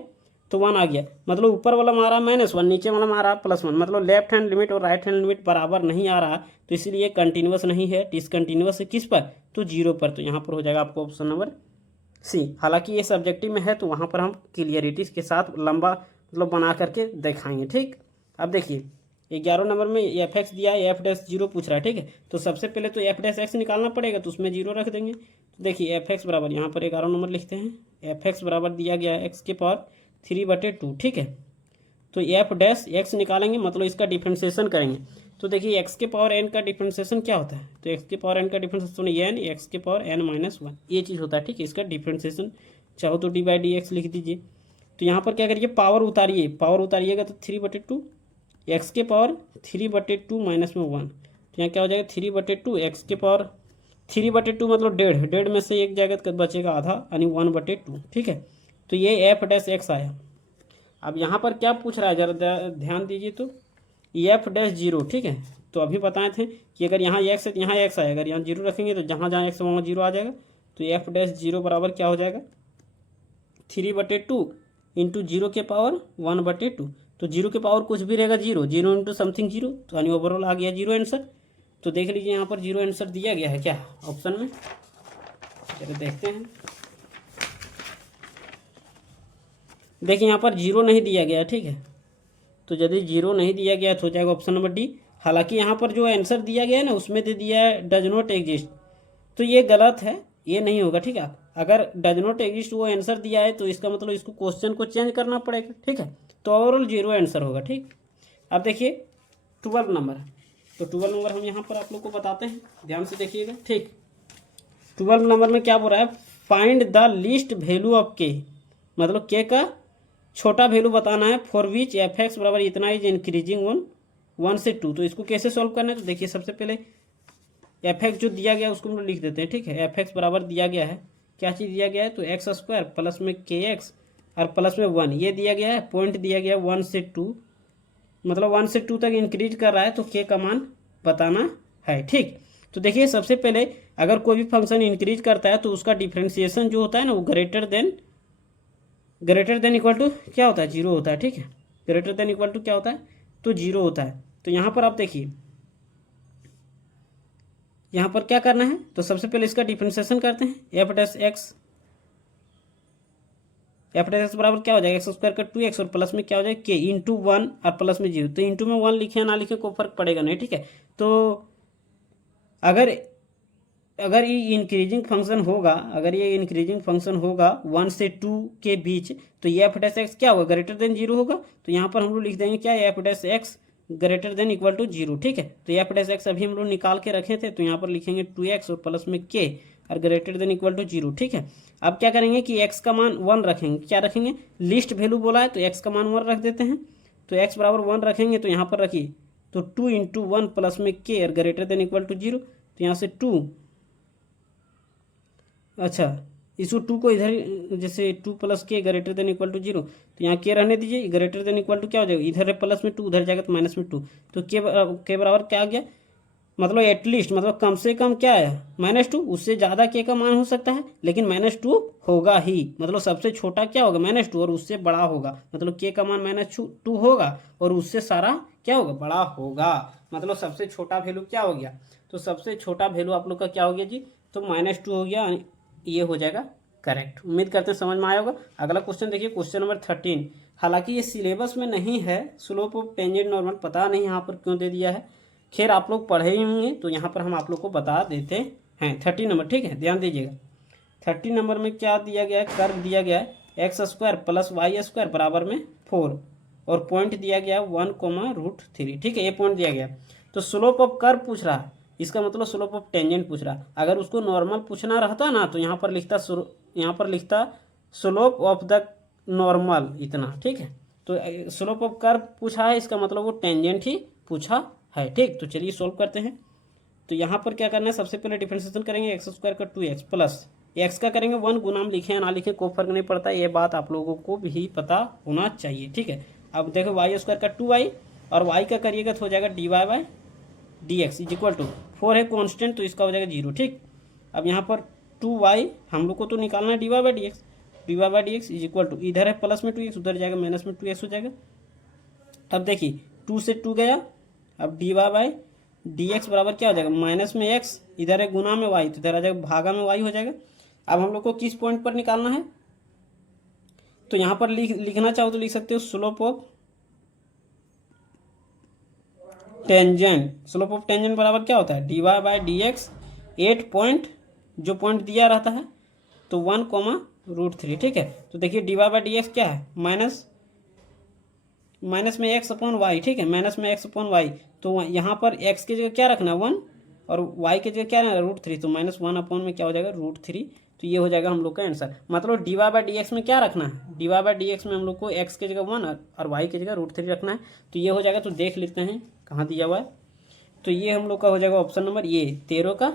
तो 1 आ गया। मतलब ऊपर वाला में आ रहा -1, नीचे वाला में आ रहा +1, मतलब लेफ्ट हैंड लिमिट और राइट हैंड लिमिट बराबर नहीं आ रहा, तो इसलिए कंटिन्यूअस नहीं है, डिसकंटिन्यूअस है किस पर, तो 0 पर। तो यहाँ पर हो जाएगा आपको ऑप्शन नंबर सी। हालांकि ये सब्जेक्टिव में है तो वहाँ पर हम क्लियरिटी के साथ लंबा मतलब बना करके दिखाएंगे, ठीक। अब देखिए 11 नंबर में f(x) दिया है, f'0 पूछ रहा है, ठीक है। तो सबसे पहले तो f'(x) निकालना पड़ेगा, तो उसमें 0 रख देंगे। तो देखिए f(x) बराबर यहाँ पर 11 नंबर लिखते हैं, f(x) बराबर दिया गया है x की पावर 3/2, ठीक है। तो f' x निकालेंगे, मतलब इसका डिफ्रेंशिएशन करेंगे। तो देखिए एक्स के पावर एन का डिफ्रेंसिएशन क्या होता है, तो एक्स के पावर एन का डिफ्रेंसिएशन एन एक्स के पावर एन माइनस वन, ये चीज़ होता है, ठीक है। इसका डिफ्रेंसिएशन चाहो तो डी बाई डी एक्स लिख दीजिए। तो यहाँ पर क्या करिए, पावर उतारिए, पावर उतारिएगा तो 3/2 एक्स के पावर 3/2 माइनस में 1, तो यहाँ क्या हो जाएगा 3/2 एक्स के पावर 3/2 मतलब डेढ़, डेढ़ में से एक जाएगा तो बचेगा आधा, यानी 1/2, ठीक है। तो ये एफ डैश एक्स आया। अब यहाँ पर क्या पूछ रहा है, जरा ध्यान दीजिए, तो एफ डैश जीरो, ठीक है। तो अभी बताए थे कि अगर यहाँ एक्स है तो यहाँ एक्स आएगा, अगर यहाँ जीरो रखेंगे तो जहाँ जहाँ एक्स है वहाँ जीरो आ जाएगा। तो एफ डैश जीरो बराबर क्या हो जाएगा 3/2 इंटू जीरो के पावर 1/2। तो जीरो के पावर कुछ भी रहेगा zero, zero into something zero, तो यानी ओवरऑल आ गया जीरो आंसर। तो देख लीजिए यहाँ पर जीरो आंसर दिया गया है क्या ऑप्शन में, चलिए देखते हैं। देखिए यहाँ पर जीरो नहीं दिया गया, ठीक है। तो यदि जीरो नहीं दिया गया तो हो जाएगा ऑप्शन नंबर डी। हालांकि यहाँ पर जो आंसर दिया गया है ना उसमें दे दिया है डज नॉट एग्जिस्ट, तो ये गलत है, ये नहीं होगा, ठीक है। अगर डज नॉट एग्जिस्ट वो आंसर दिया है तो इसका मतलब इसको क्वेश्चन को चेंज करना पड़ेगा, ठीक है। तो ओवरऑल जीरो आंसर होगा, ठीक। अब देखिए 12 नंबर, तो 12 नंबर हम यहाँ पर आप लोग को बताते हैं, ध्यान से देखिएगा, ठीक। 12 नंबर में क्या बोल रहा है, find the least value of के, मतलब के का छोटा वैल्यू बताना है, फॉर विच एफ एक्स बराबर इतना इज इंक्रीजिंग 1 से 2। तो इसको कैसे सॉल्व करना है, तो देखिए सबसे पहले एफ एक्स जो दिया गया उसको हम लोग लिख देते हैं, ठीक है। एफ एक्स बराबर दिया गया है, क्या चीज़ दिया गया है, तो एक्स स्क्वायर प्लस में के एक्स और प्लस में 1, ये दिया गया है। पॉइंट दिया गया 1 से 2, मतलब 1 से 2 तक इंक्रीज कर रहा है, तो के का मान बताना है, ठीक। तो देखिए सबसे पहले अगर कोई भी फंक्शन इंक्रीज करता है तो उसका डिफ्रेंसिएशन जो होता है ना वो ग्रेटर देन इक्वल टू क्या होता है, जीरो होता है, ठीक है। ग्रेटर देन इक्वल टू क्या होता है, तो जीरो होता है। तो यहाँ पर आप देखिए यहाँ पर क्या करना है, तो सबसे पहले इसका डिफ्रेंसिएशन करते हैं, एफ डैश एक्स बराबर क्या हो जाएगा एक्स स्क्वायर का 2x और प्लस में क्या हो जाएगा के इंटू 1 और प्लस में जीरो। तो इंटू में 1 लिखे ना लिखे कोई फर्क पड़ेगा नहीं, ठीक है। तो अगर ये इंक्रीजिंग फंक्शन होगा, अगर ये इंक्रीजिंग फंक्शन होगा 1 से 2 के बीच, तो ये एफ डैश एक्स क्या होगा, ग्रेटर देन जीरो होगा। तो यहाँ पर हम लोग लिख देंगे क्या, F dash X greater than equal to zero, ठीक है। तो एफ डैश एक्स अभी हम लोग निकाल के रखे थे, तो यहाँ पर लिखेंगे 2x और प्लस में के और greater than equal to zero, ठीक है। अब क्या करेंगे कि x का मान 1 रखेंगे, क्या रखेंगे, लिस्ट वैल्यू बोला है तो x का मान 1 रख देते हैं। तो x बराबर 1 रखेंगे, तो यहाँ पर रखिए, तो 2 इंटू 1 प्लस में के और greater than equal to zero, तो यहाँ से 2, अच्छा इसको 2 को इधर, जैसे 2 प्लस के greater than equal to zero, तो यहाँ के रहने दीजिए, ग्रेटर देन इक्वल टू क्या हो जाएगा, इधर है प्लस में 2, उधर जाएगा तो माइनस में 2। तो के बराबर क्या आ गया, मतलब एटलीस्ट, मतलब कम से कम क्या है -2, उससे ज़्यादा के का मान हो सकता है लेकिन -2 होगा ही, मतलब सबसे छोटा क्या होगा -2 और उससे बड़ा होगा, मतलब के का मान -2 होगा और उससे सारा क्या होगा, बड़ा होगा। मतलब सबसे छोटा वैल्यू क्या हो गया, तो सबसे छोटा वैल्यू आप लोग का क्या हो गया जी, तो -2 हो गया, ये हो जाएगा करेक्ट। उम्मीद करते हैं समझ में आया होगा। अगला क्वेश्चन देखिए, क्वेश्चन नंबर 13। हालांकि ये सिलेबस में नहीं है, स्लोप ऑफ टेंजेंट नॉर्मल, पता नहीं यहाँ पर क्यों दे दिया है, खैर आप लोग पढ़े ही होंगे तो यहाँ पर हम आप लोग को बता देते हैं। 30 नंबर, ठीक है, ध्यान दीजिएगा। 30 नंबर में क्या दिया गया है, कर्व दिया गया है x square plus y square बराबर में 4 और पॉइंट दिया गया 1,√3, ठीक है, ये पॉइंट दिया गया। तो स्लोप ऑफ कर्व पूछ रहा है, इसका मतलब स्लोप ऑफ टेंजेंट पूछ रहा है। अगर उसको नॉर्मल पूछना रहता ना तो यहाँ पर लिखता स्लोप ऑफ द नॉर्मल इतना, ठीक है। तो स्लोप ऑफ कर्व पूछा है, इसका मतलब वो टेंजेंट ही पूछा है, ठीक। तो चलिए सॉल्व करते हैं। तो यहाँ पर क्या करना है, सबसे पहले डिफरेंशिएशन करेंगे एक्स स्क्वायर का 2x प्लस एक्स का करेंगे 1, गुनाम लिखे या ना लिखे कोई फर्क नहीं पड़ता, ये बात आप लोगों को भी पता होना चाहिए, ठीक है। अब देखो वाई स्क्वायर का 2y और y का करिएगा तो हो जाएगा dy/dx इज इक्वल टू 4 है कॉन्स्टेंट, तो इसका हो जाएगा 0, ठीक। अब यहाँ पर 2y हम लोग को तो निकालना है dy/dx इज इक्वल टू, इधर है प्लस में 2x, उधर जाएगा माइनस में 2x हो जाएगा। अब देखिए 2 से 2 गया, अब dy/dx बराबर क्या हो जाएगा, माइनस में x, इधर है गुना में y, तो इधर आ जाएगा भागा में y हो जाएगा। अब हम लोग को किस पॉइंट पर निकालना है, तो यहाँ पर लिखना चाहो तो लिख सकते हो स्लोप ऑफ टेंजेंट बराबर क्या होता है, dy/dx 8 पॉइंट, जो पॉइंट दिया रहता है तो 1,√3, ठीक है। तो देखिए dy/dx क्या है, माइनस में एक्स अपॉन वाई, ठीक है, माइनस में एक्स अपॉन वाई। तो यहाँ पर एक्स की जगह क्या रखना है 1 और वाई की जगह क्या रहना है √3, तो -1 अपॉन में क्या हो जाएगा √3। तो ये हो जाएगा हम लोग का आंसर। मतलब dy/dx में क्या रखना है, dy/dx में हम लोग को x की जगह 1 और y की जगह √3 रखना है। तो ये हो जाएगा। तो देख लेते हैं कहाँ दिया हुआ है। तो ये हम लोग का हो जाएगा ऑप्शन नंबर ये 13 का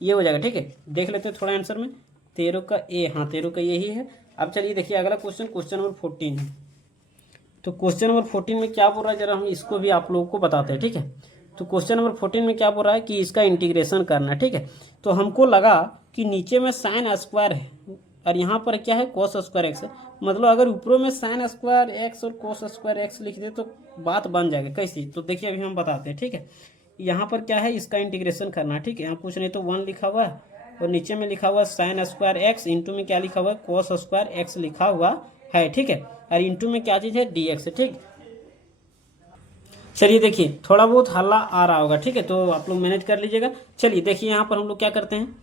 ये हो जाएगा, ठीक है। देख लेते हैं थोड़ा आंसर में 13 का ए, हाँ 13 का यही है। अब चलिए देखिए अगला क्वेश्चन, क्वेश्चन नंबर 14 है। तो क्वेश्चन नंबर 14 में क्या बोल रहा है जरा हम इसको भी आप लोगों को बताते हैं, ठीक है। तो क्वेश्चन नंबर 14 में क्या बोल रहा है कि इसका इंटीग्रेशन करना है, ठीक है। तो हमको लगा कि नीचे में साइन स्क्वायर है और यहाँ पर क्या है कॉस स्क्वायर एक्स है। मतलब अगर ऊपरों में साइन स्क्वायर एक्स और कॉस स्क्वायर एक्स लिख दे तो बात बन जाएगा कैसी। तो देखिए अभी हम बताते हैं, ठीक है। यहाँ पर क्या है इसका इंटीग्रेशन करना है, ठीक है। यहाँ कुछ नहीं तो 1 लिखा हुआ है और नीचे में लिखा हुआ है साइन स्क्वायर एक्स, इंटू में क्या लिखा हुआ है कॉस स्क्वायर एक्स लिखा हुआ है, ठीक है। और इंटू में क्या चीज़ है dx है, ठीक। चलिए देखिए थोड़ा बहुत हल्ला आ रहा होगा, ठीक है, तो आप लोग मैनेज कर लीजिएगा। चलिए देखिए यहाँ पर हम लोग क्या करते हैं।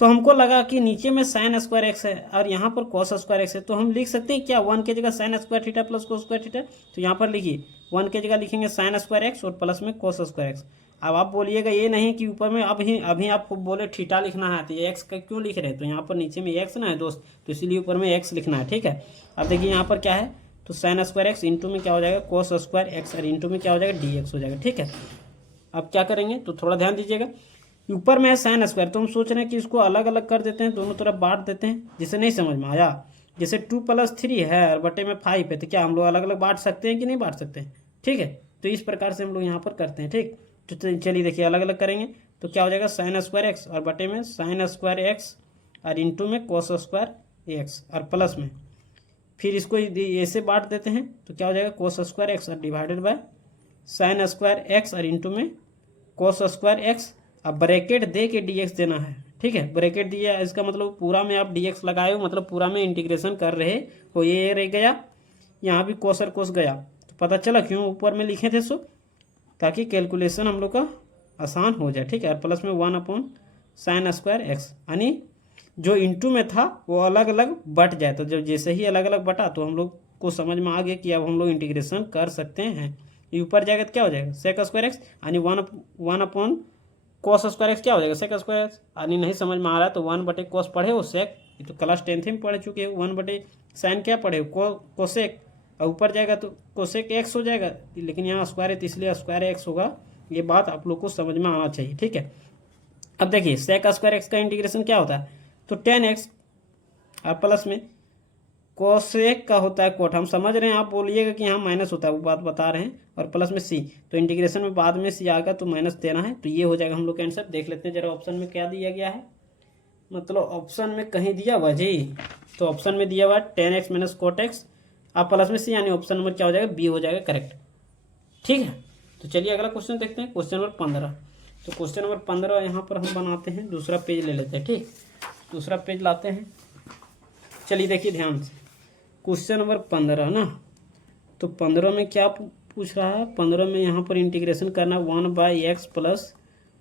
तो हमको लगा कि नीचे में साइन स्क्वायर एक्स है और यहाँ पर कॉस स्क्वायर एक्स है। तो हम लिख सकते हैं क्या 1 की जगह sine square theta plus cos square theta. तो यहाँ पर लिखिए 1 की जगह लिखेंगे साइन स्क्वायर एक्स और प्लस में कॉस स्क्वायर एक्स। अब आप बोलिएगा ये नहीं कि ऊपर में अभी आपको बोले थीटा लिखना है तो ये एक्स का क्यों लिख रहे हैं। तो यहाँ पर नीचे में एक्स ना है दोस्त, तो इसीलिए ऊपर में एक्स लिखना है, ठीक है। अब देखिए यहाँ पर क्या है तो साइन स्क्वायर एक्स इंटू में क्या हो जाएगा कॉस स्क्वायर एक्स और इंटू में क्या हो जाएगा dx हो जाएगा, ठीक है। अब क्या करेंगे तो थोड़ा ध्यान दीजिएगा। ऊपर में है साइन स्क्वायर तो हम सोच रहे हैं कि इसको अलग अलग कर देते हैं, दोनों तरफ बांट देते हैं। जिसे नहीं समझ में आया, जैसे 2 + 3 है और बटे में 5 है, तो क्या हम लोग अलग अलग बांट सकते हैं कि नहीं बांट सकते हैं, ठीक है। तो इस प्रकार से हम लोग यहाँ पर करते हैं, ठीक। तो चलिए देखिए अलग अलग करेंगे तो क्या हो जाएगा साइन स्क्वायर एक्स और बटे में साइन स्क्वायर एक्स और इंटू में कॉस स्क्वायर एक्स और प्लस में फिर इसको ऐसे बांट देते हैं तो क्या हो जाएगा कॉस स्क्वायर एक्स और divided by sine square x और इंटू में कॉस स्क्वायर एक्स। अब ब्रैकेट दे के dx देना है, ठीक है। ब्रैकेट दिया इसका मतलब पूरा में आप dx लगाए हो, मतलब पूरा में इंटीग्रेशन कर रहे हो। ये रह गया, यहाँ भी कॉस और कॉस गया। तो पता चला क्यों ऊपर में लिखे थे सो, ताकि कैलकुलेशन हम लोग का आसान हो जाए, ठीक है। और प्लस में 1 अपॉन साइन स्क्वायर एक्स, यानी जो इंटू में था वो अलग अलग बट जाए। तो जब जैसे ही अलग अलग बटा तो हम लोग को समझ में आ गया कि अब हम लोग इंटीग्रेशन कर सकते हैं। ये ऊपर जाएगा तो क्या हो जाएगा सेक स्क्वायर एक्स, यानी 1 अपॉन कॉस स्क्वायर एक्स क्या हो जाएगा सेक स्क्वायर एक्स। यानी नहीं समझ में आ रहा है तो 1 बटे कॉस पढ़े हो सेक, ये तो क्लास 10th में पढ़ चुके हो। 1 बटे साइन क्या पढ़े हो कोसेक, और ऊपर जाएगा तो कोसेक एक्स हो जाएगा, लेकिन यहाँ स्क्वायर है तो इसलिए स्क्वायर एक्स होगा। ये बात आप लोग को समझ में आना चाहिए, ठीक है। अब देखिए सेक स्क्वायर एक्स का इंटीग्रेशन क्या होता है तो 10x और प्लस में कोसेक का होता है कोट। हम समझ रहे हैं, आप बोलिएगा कि यहाँ माइनस होता है, वो बात बता रहे हैं। और प्लस में सी, तो इंटीग्रेशन में बाद में सी आएगा तो माइनस देना है। तो ये हो जाएगा हम लोग का आंसर। देख लेते हैं जरा ऑप्शन में क्या दिया गया है। मतलब ऑप्शन में कहीं दिया हुआ जी, तो ऑप्शन में दिया हुआ 10x माइनस कोट एक्स आप प्लस में सी, यानी ऑप्शन नंबर क्या हो जाएगा बी हो जाएगा करेक्ट, ठीक है। तो चलिए अगला क्वेश्चन देखते हैं, क्वेश्चन नंबर 15। तो क्वेश्चन नंबर 15 यहाँ पर हम बनाते हैं, दूसरा पेज ले लेते हैं, ठीक। दूसरा पेज लाते हैं। चलिए देखिए ध्यान से क्वेश्चन नंबर 15 ना। तो 15 में क्या पूछ रहा है, 15 में यहाँ पर इंटीग्रेशन करना 1/x प्लस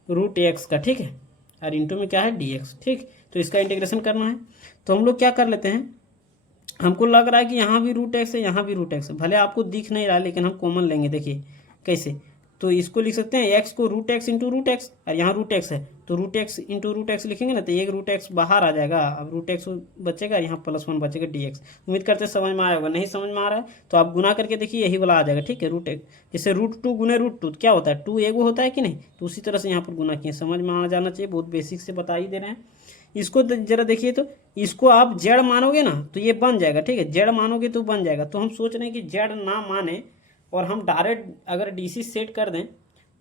√x का, ठीक है। और इंटू में क्या है dx, ठीक। तो इसका इंटीग्रेशन करना है तो हम लोग क्या कर लेते हैं। हमको लग रहा है कि यहाँ भी √x है यहाँ भी √x है, भले आपको दिख नहीं रहा लेकिन हम कॉमन लेंगे। देखिए कैसे, तो इसको लिख सकते हैं x को √x इंटू √x, और यहाँ √x है तो √x इंटू √x लिखेंगे ना तो एक √x बाहर आ जाएगा। अब √x बचेगा, यहाँ +1 बचेगा dx। उम्मीद करते हैं समझ में आया होगा। नहीं समझ में आ रहा है तो आप गुना करके देखिए, यही वाला आ जाएगा, ठीक है। √x जैसे √2 गुने √2 क्या होता है 2 एगो होता है कि नहीं, तो उसी तरह से यहाँ पर गुना किए। समझ में आ जाना चाहिए, बहुत बेसिक से बता ही दे रहे हैं। इसको जरा देखिए, तो इसको आप जड़ मानोगे ना तो ये बन जाएगा, ठीक है। जड़ मानोगे तो बन जाएगा। तो हम सोच रहे हैं कि जड़ ना माने और हम डायरेक्ट अगर डीसी सेट कर दें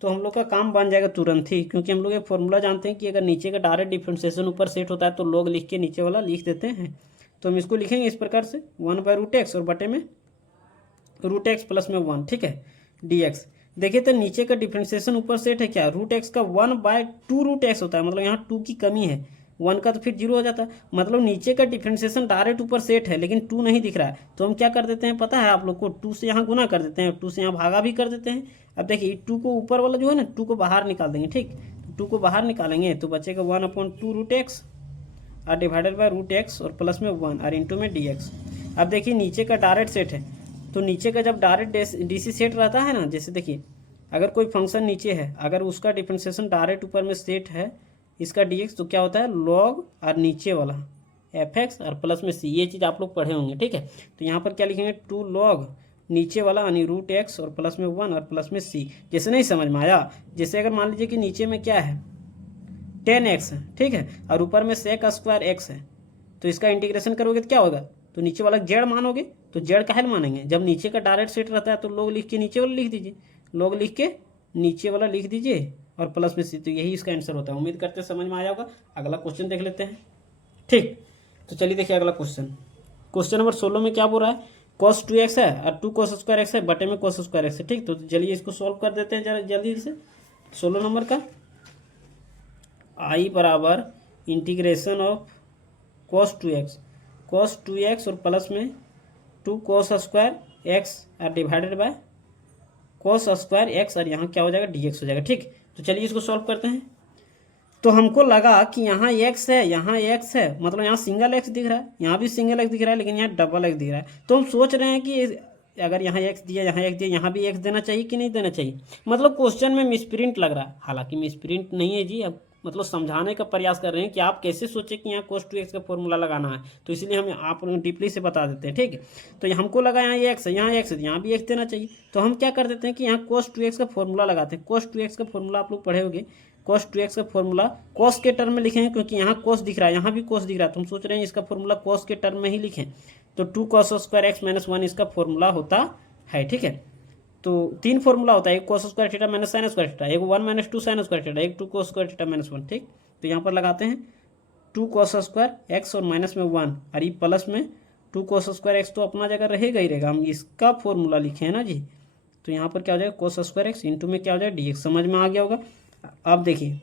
तो हम लोग का काम बन जाएगा तुरंत ही, क्योंकि हम लोग ये फॉर्मूला जानते हैं कि अगर नीचे का डायरेक्ट डिफरेंशिएशन ऊपर सेट होता है तो लोग लिख के नीचे वाला लिख देते हैं। तो हम इसको लिखेंगे इस प्रकार से 1/√x और बटे में √x प्लस में 1, ठीक है dx। देखिए तो नीचे का डिफरेंशिएशन ऊपर सेट है क्या √x का 1/2√x होता है, मतलब यहाँ 2 की कमी है, 1 का तो फिर 0 हो जाता है। मतलब नीचे का डिफरेंशिएशन डायरेक्ट ऊपर सेट है लेकिन 2 नहीं दिख रहा है, तो हम क्या कर देते हैं पता है आप लोग को, 2 से यहाँ गुना कर देते हैं, 2 से यहाँ भागा भी कर देते हैं। अब देखिए 2 को ऊपर वाला जो है ना 2 को बाहर निकाल देंगे, ठीक। 2 को बाहर निकालेंगे तो बचेगा 1/2√x और डिवाइडेड बाय √x और प्लस में 1 और इंटू में dx। अब देखिए नीचे का डायरेक्ट सेट है तो नीचे का जब डायरेक्ट डीसी सेट रहता है ना, जैसे देखिए अगर कोई फंक्शन नीचे है, अगर उसका डिफरेंशिएशन डायरेक्ट ऊपर में सेट है इसका dx, तो क्या होता है लॉग और नीचे वाला fx और प्लस में c, ये चीज़ आप लोग पढ़े होंगे, ठीक है। तो यहाँ पर क्या लिखेंगे 2 लॉग नीचे वाला यानी रूट एक्स और प्लस में 1 और प्लस में c। जैसे नहीं समझ में आया, जैसे अगर मान लीजिए कि नीचे में क्या है 10x है, ठीक है, और ऊपर में सेक स्क्वायर x है, तो इसका इंटीग्रेशन करोगे तो क्या होगा, तो नीचे वाला जेड मानोगे, तो जेड काहे मानेंगे, जब नीचे का डायरेक्ट सेट रहता है तो लोग लिख के नीचे वाला लिख दीजिए, लोग लिख के नीचे वाला लिख दीजिए और प्लस में सी, तो यही इसका आंसर होता है। उम्मीद करते हैं समझ में आया होगा। अगला क्वेश्चन देख लेते हैं, ठीक। तो चलिए देखिए अगला क्वेश्चन, क्वेश्चन नंबर 16 में क्या बोल रहा है, cos 2x है और 2 cos स्क्वायर एक्स है बटे में cos स्क्वायर एक्स है, ठीक। तो चलिए इसको सॉल्व कर देते हैं जरा जल्दी से। 16 नंबर का आई बराबर इंटीग्रेशन ऑफ cos 2x और प्लस में 2 cos स्क्वायर एक्स और divided bye cos square x और यहाँ क्या हो जाएगा dx हो जाएगा, ठीक। तो चलिए इसको सॉल्व करते हैं। तो हमको लगा कि यहाँ x है, यहाँ x है, मतलब यहाँ सिंगल x दिख रहा है, यहाँ भी सिंगल x दिख रहा है, लेकिन यहाँ डबल x दिख रहा है। तो हम सोच रहे हैं कि अगर यहाँ x दिया, यहाँ x दिया, यहाँ भी x देना चाहिए कि नहीं देना चाहिए। मतलब क्वेश्चन में मिसप्रिंट लग रहा है, हालांकि मिसप्रिंट नहीं है जी, अब मतलब समझाने का प्रयास कर रहे हैं कि आप कैसे सोचें कि यहाँ cos 2x का फॉर्मूला लगाना है, तो इसलिए हम आप डीपली से बता देते हैं, ठीक है। तो हमको लगा यहाँ x है, यहाँ x है, यहाँ भी x देना चाहिए, तो हम क्या कर देते हैं कि यहाँ cos 2x का फॉर्मूला लगाते हैं। cos 2x का फॉर्मूला आप लोग पढ़े होंगे, cos 2x का फॉर्मूला cos के टर्म में लिखेंगे, क्योंकि यहाँ cos दिख रहा है, यहाँ भी cos दिख रहा है, तो हम सोच रहे हैं इसका फॉर्मूला cos के टर्म में ही लिखें। तो 2 cos स्क्वायर एक्स माइनस 1 इसका फॉर्मूला होता है, ठीक है। तो 3 फॉर्मूला होता है, एक cos square theta minus sine square theta, एक 1 माइनस 2 साइन स्क्वायर थीटा, एक 2 cos स्क्वायर थीटा माइनस 1, ठीक। तो यहाँ पर लगाते हैं 2 cos स्क्वायर एक्स और माइनस में 1 और ये प्लस में 2 cos स्क्वायर एक्स तो अपना जगह रहेगा ही रहेगा, हम इसका फॉर्मूला लिखे हैं ना जी। तो यहाँ पर क्या हो जाएगा cos स्क्वायर एक्स इंटू में क्या हो जाएगा dx, समझ में आ गया होगा। अब देखिए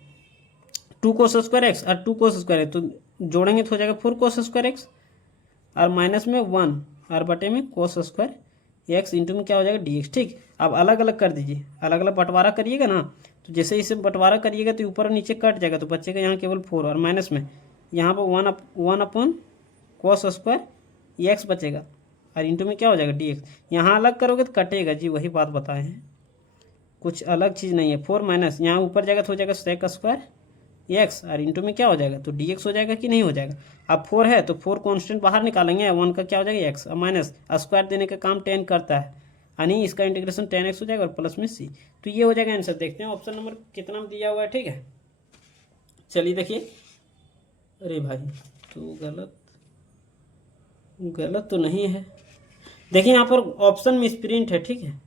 2 cos स्क्वायर एक्स और 2 cos स्क्वायर एक्स तो जोड़ेंगे तो हो जाएगा 4 cos स्क्वायर एक्स और माइनस में 1 और बटे में cos स्क्वायर एक्स इंटू में क्या हो जाएगा dx, ठीक। अब अलग अलग कर दीजिए, अलग अलग बंटवारा करिएगा ना, तो जैसे इसे बंटवारा करिएगा तो ऊपर और नीचे कट जाएगा, तो बचेगा यहाँ केवल 4 और माइनस में यहाँ पर 1 अपॉन cos स्क्वायर एक्स बचेगा और इंटू में क्या हो जाएगा dx। यहाँ अलग करोगे तो कटेगा जी, वही बात बताए हैं, कुछ अलग चीज़ नहीं है। 4 माइनस यहाँ ऊपर जाएगा तो हो जाएगा सेक स्क्वायर एक्स और इंटू में क्या हो जाएगा तो dx हो जाएगा कि नहीं हो जाएगा। अब 4 है तो 4 कांस्टेंट बाहर निकालेंगे, 1 का क्या हो जाएगा x और माइनस स्क्वायर देने का काम 10 करता है, यानी इसका इंटीग्रेशन 10x हो जाएगा और प्लस में c। तो ये हो जाएगा आंसर। देखते हैं ऑप्शन नंबर कितना में दिया हुआ है, ठीक है। चलिए देखिए, अरे भाई तो गलत तो नहीं है, देखिए यहाँ पर ऑप्शन मिसप्रिंट है, ठीक है।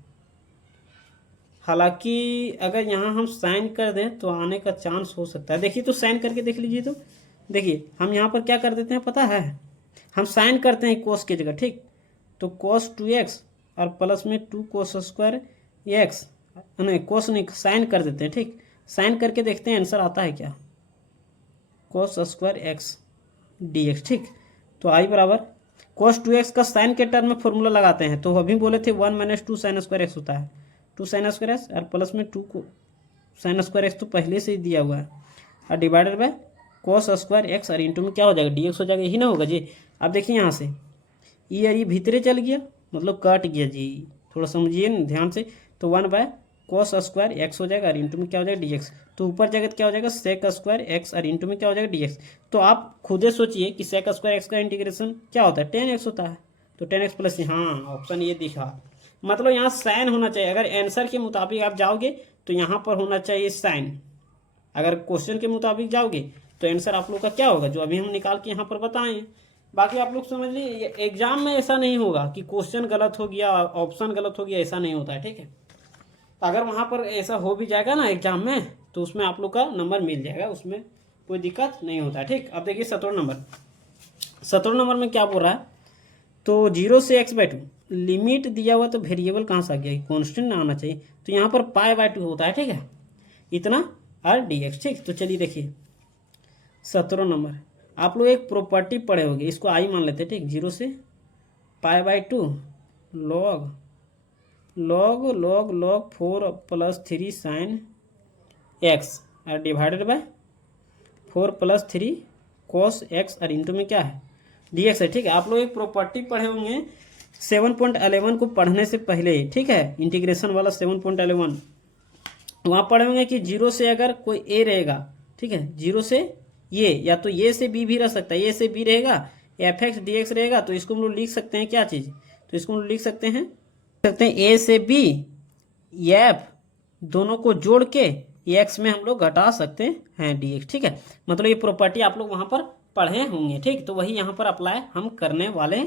हालांकि अगर यहाँ हम साइन कर दें तो आने का चांस हो सकता है। देखिए तो साइन करके देख लीजिए, तो देखिए हम यहाँ पर क्या कर देते हैं पता है, हम साइन करते हैं cos की जगह, ठीक। तो cos 2x और प्लस में 2 cos स्क्वायर एक्स, नहीं cos नहीं, साइन कर देते हैं, ठीक। साइन करके देखते हैं आंसर आता है क्या, cos स्क्वायर एक्स dx, ठीक। तो आई बराबर cos 2x का साइन के टर्म में फॉर्मूला लगाते हैं, तो अभी बोले थे 1 माइनस 2 साइन स्क्वायर एक्स होता है, 2 साइन स्क्वायर एक्स और प्लस में 2 को साइन स्क्वायर एक्स तो पहले से ही दिया हुआ है और divided bye cos square x और इंटू में क्या हो जाएगा dx हो जाएगा, यही ना होगा जी। अब देखिए यहाँ से ये और ये भीतरे चल गया, मतलब कट गया जी, थोड़ा समझिए ना ध्यान से। तो 1 बाय cos स्क्वायर एक्स हो जाएगा और इंटू में क्या हो जाएगा dx, तो ऊपर जाएगा तो क्या हो जाएगा सेक स्क्वायर एक्स और इंटू में क्या हो जाएगा dx। तो आप खुदे सोचिए कि सेक स्क्वायर एक्स का इंटीग्रेशन क्या होता है 10x होता है, तो 10x प्लस, हाँ ऑप्शन ये दिखा, मतलब यहाँ साइन होना चाहिए। अगर आंसर के मुताबिक आप जाओगे तो यहाँ पर होना चाहिए साइन, अगर क्वेश्चन के मुताबिक जाओगे तो आंसर आप लोग का क्या होगा जो अभी हम निकाल के यहाँ पर बताएं। बाकी आप लोग समझ लीजिए एग्जाम में ऐसा नहीं होगा कि क्वेश्चन गलत हो गया ऑप्शन गलत हो गया, ऐसा नहीं होता है, ठीक है। तो अगर वहाँ पर ऐसा हो भी जाएगा ना एग्जाम में तो उसमें आप लोग का नंबर मिल जाएगा, उसमें कोई दिक्कत नहीं होता है, ठीक। अब देखिए 17 नंबर में क्या बोल रहा है, तो 0 से x/2 लिमिट दिया हुआ, तो वेरिएबल कहाँ से आ गया, कॉन्स्टेंट ना आना चाहिए, तो यहाँ पर π/2 होता है, ठीक है, इतना और dx, ठीक। तो चलिए देखिए 17 नंबर, आप लोग एक प्रॉपर्टी पढ़े होंगे, इसको आई मान लेते हैं, ठीक। 0 से π/2 log 4 + 3 sin x और डिवाइडेड बाय 4 + 3 cos x और इंटू में क्या है dx है, ठीक है। आप लोग एक प्रॉपर्टी पढ़े होंगे 7.11 को पढ़ने से पहले, ठीक है, इंटीग्रेशन वाला 7.11 वहाँ पढ़े होंगे कि जीरो से अगर कोई ए रहेगा, ठीक है, जीरो से ये, या तो ये से बी भी रह सकता है, ये से बी रहेगा, एफ एक्स डी एक्स रहेगा, तो इसको हम लोग लिख सकते हैं क्या चीज़, तो इसको हम लोग लिख सकते हैं ए से बी एफ दोनों को जोड़ के एक्स में हम लोग घटा सकते हैं डी एक्स, ठीक है। मतलब ये प्रॉपर्टी आप लोग वहाँ पर पढ़े होंगे, ठीक, तो वही यहाँ पर अप्लाई हम करने वाले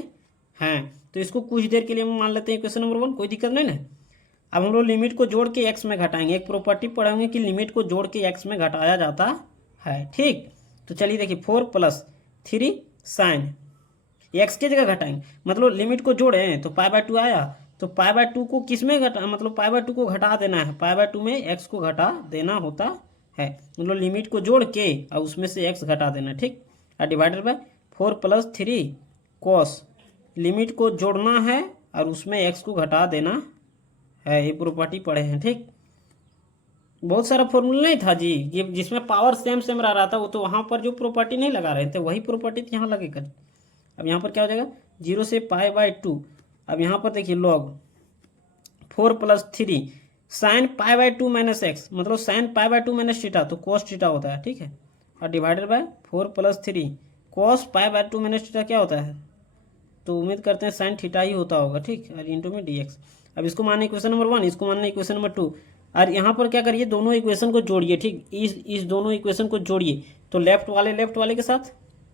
हैं। तो इसको कुछ देर के लिए हम मान लेते हैं क्वेश्चन नंबर 1, कोई दिक्कत नहीं ना। अब हम लोग लिमिट को जोड़ के एक्स में घटाएंगे, एक प्रॉपर्टी पढ़ेंगे कि लिमिट को जोड़ के एक्स में घटाया जाता है, ठीक। तो चलिए देखिए 4+3 साइन एक्स की जगह घटाएंगे, मतलब लिमिट को जोड़े तो π/2 आया, तो π/2 को किस में घटा, मतलब π/2 को घटा देना है, π/2 में एक्स को घटा देना होता है, मतलब लिमिट को जोड़ के और उसमें से एक्स घटा देना, ठीक। और डिवाइडेड बाय 4+3 कॉस, लिमिट को जोड़ना है और उसमें एक्स को घटा देना है, ये प्रॉपर्टी पढ़े हैं, ठीक। बहुत सारा फॉर्मूला नहीं था जी, ये जिसमें पावर सेम सेम रहा था वो तो वहाँ पर जो प्रॉपर्टी नहीं लगा रहे थे वही प्रॉपर्टी यहाँ लगेगा। अब यहाँ पर क्या हो जाएगा, 0 से π/2, अब यहाँ पर देखिए लॉग 4+3 साइन π/2 माइनस एक्स, मतलब साइन π/2 माइनस थीटा, तो कॉस थीटा होता है, ठीक है। और divided by 4+3 cos π/2 minus theta क्या होता है, तो उम्मीद करते हैं साइन थीटा ही होता होगा, ठीक। और इंटू में dx। अब इसको मानना इक्वेशन नंबर 1, इसको मानना इक्वेशन नंबर 2, और यहाँ पर क्या करिए, दोनों इक्वेशन को जोड़िए, ठीक, इस दोनों इक्वेशन को जोड़िए, तो लेफ्ट वाले के साथ,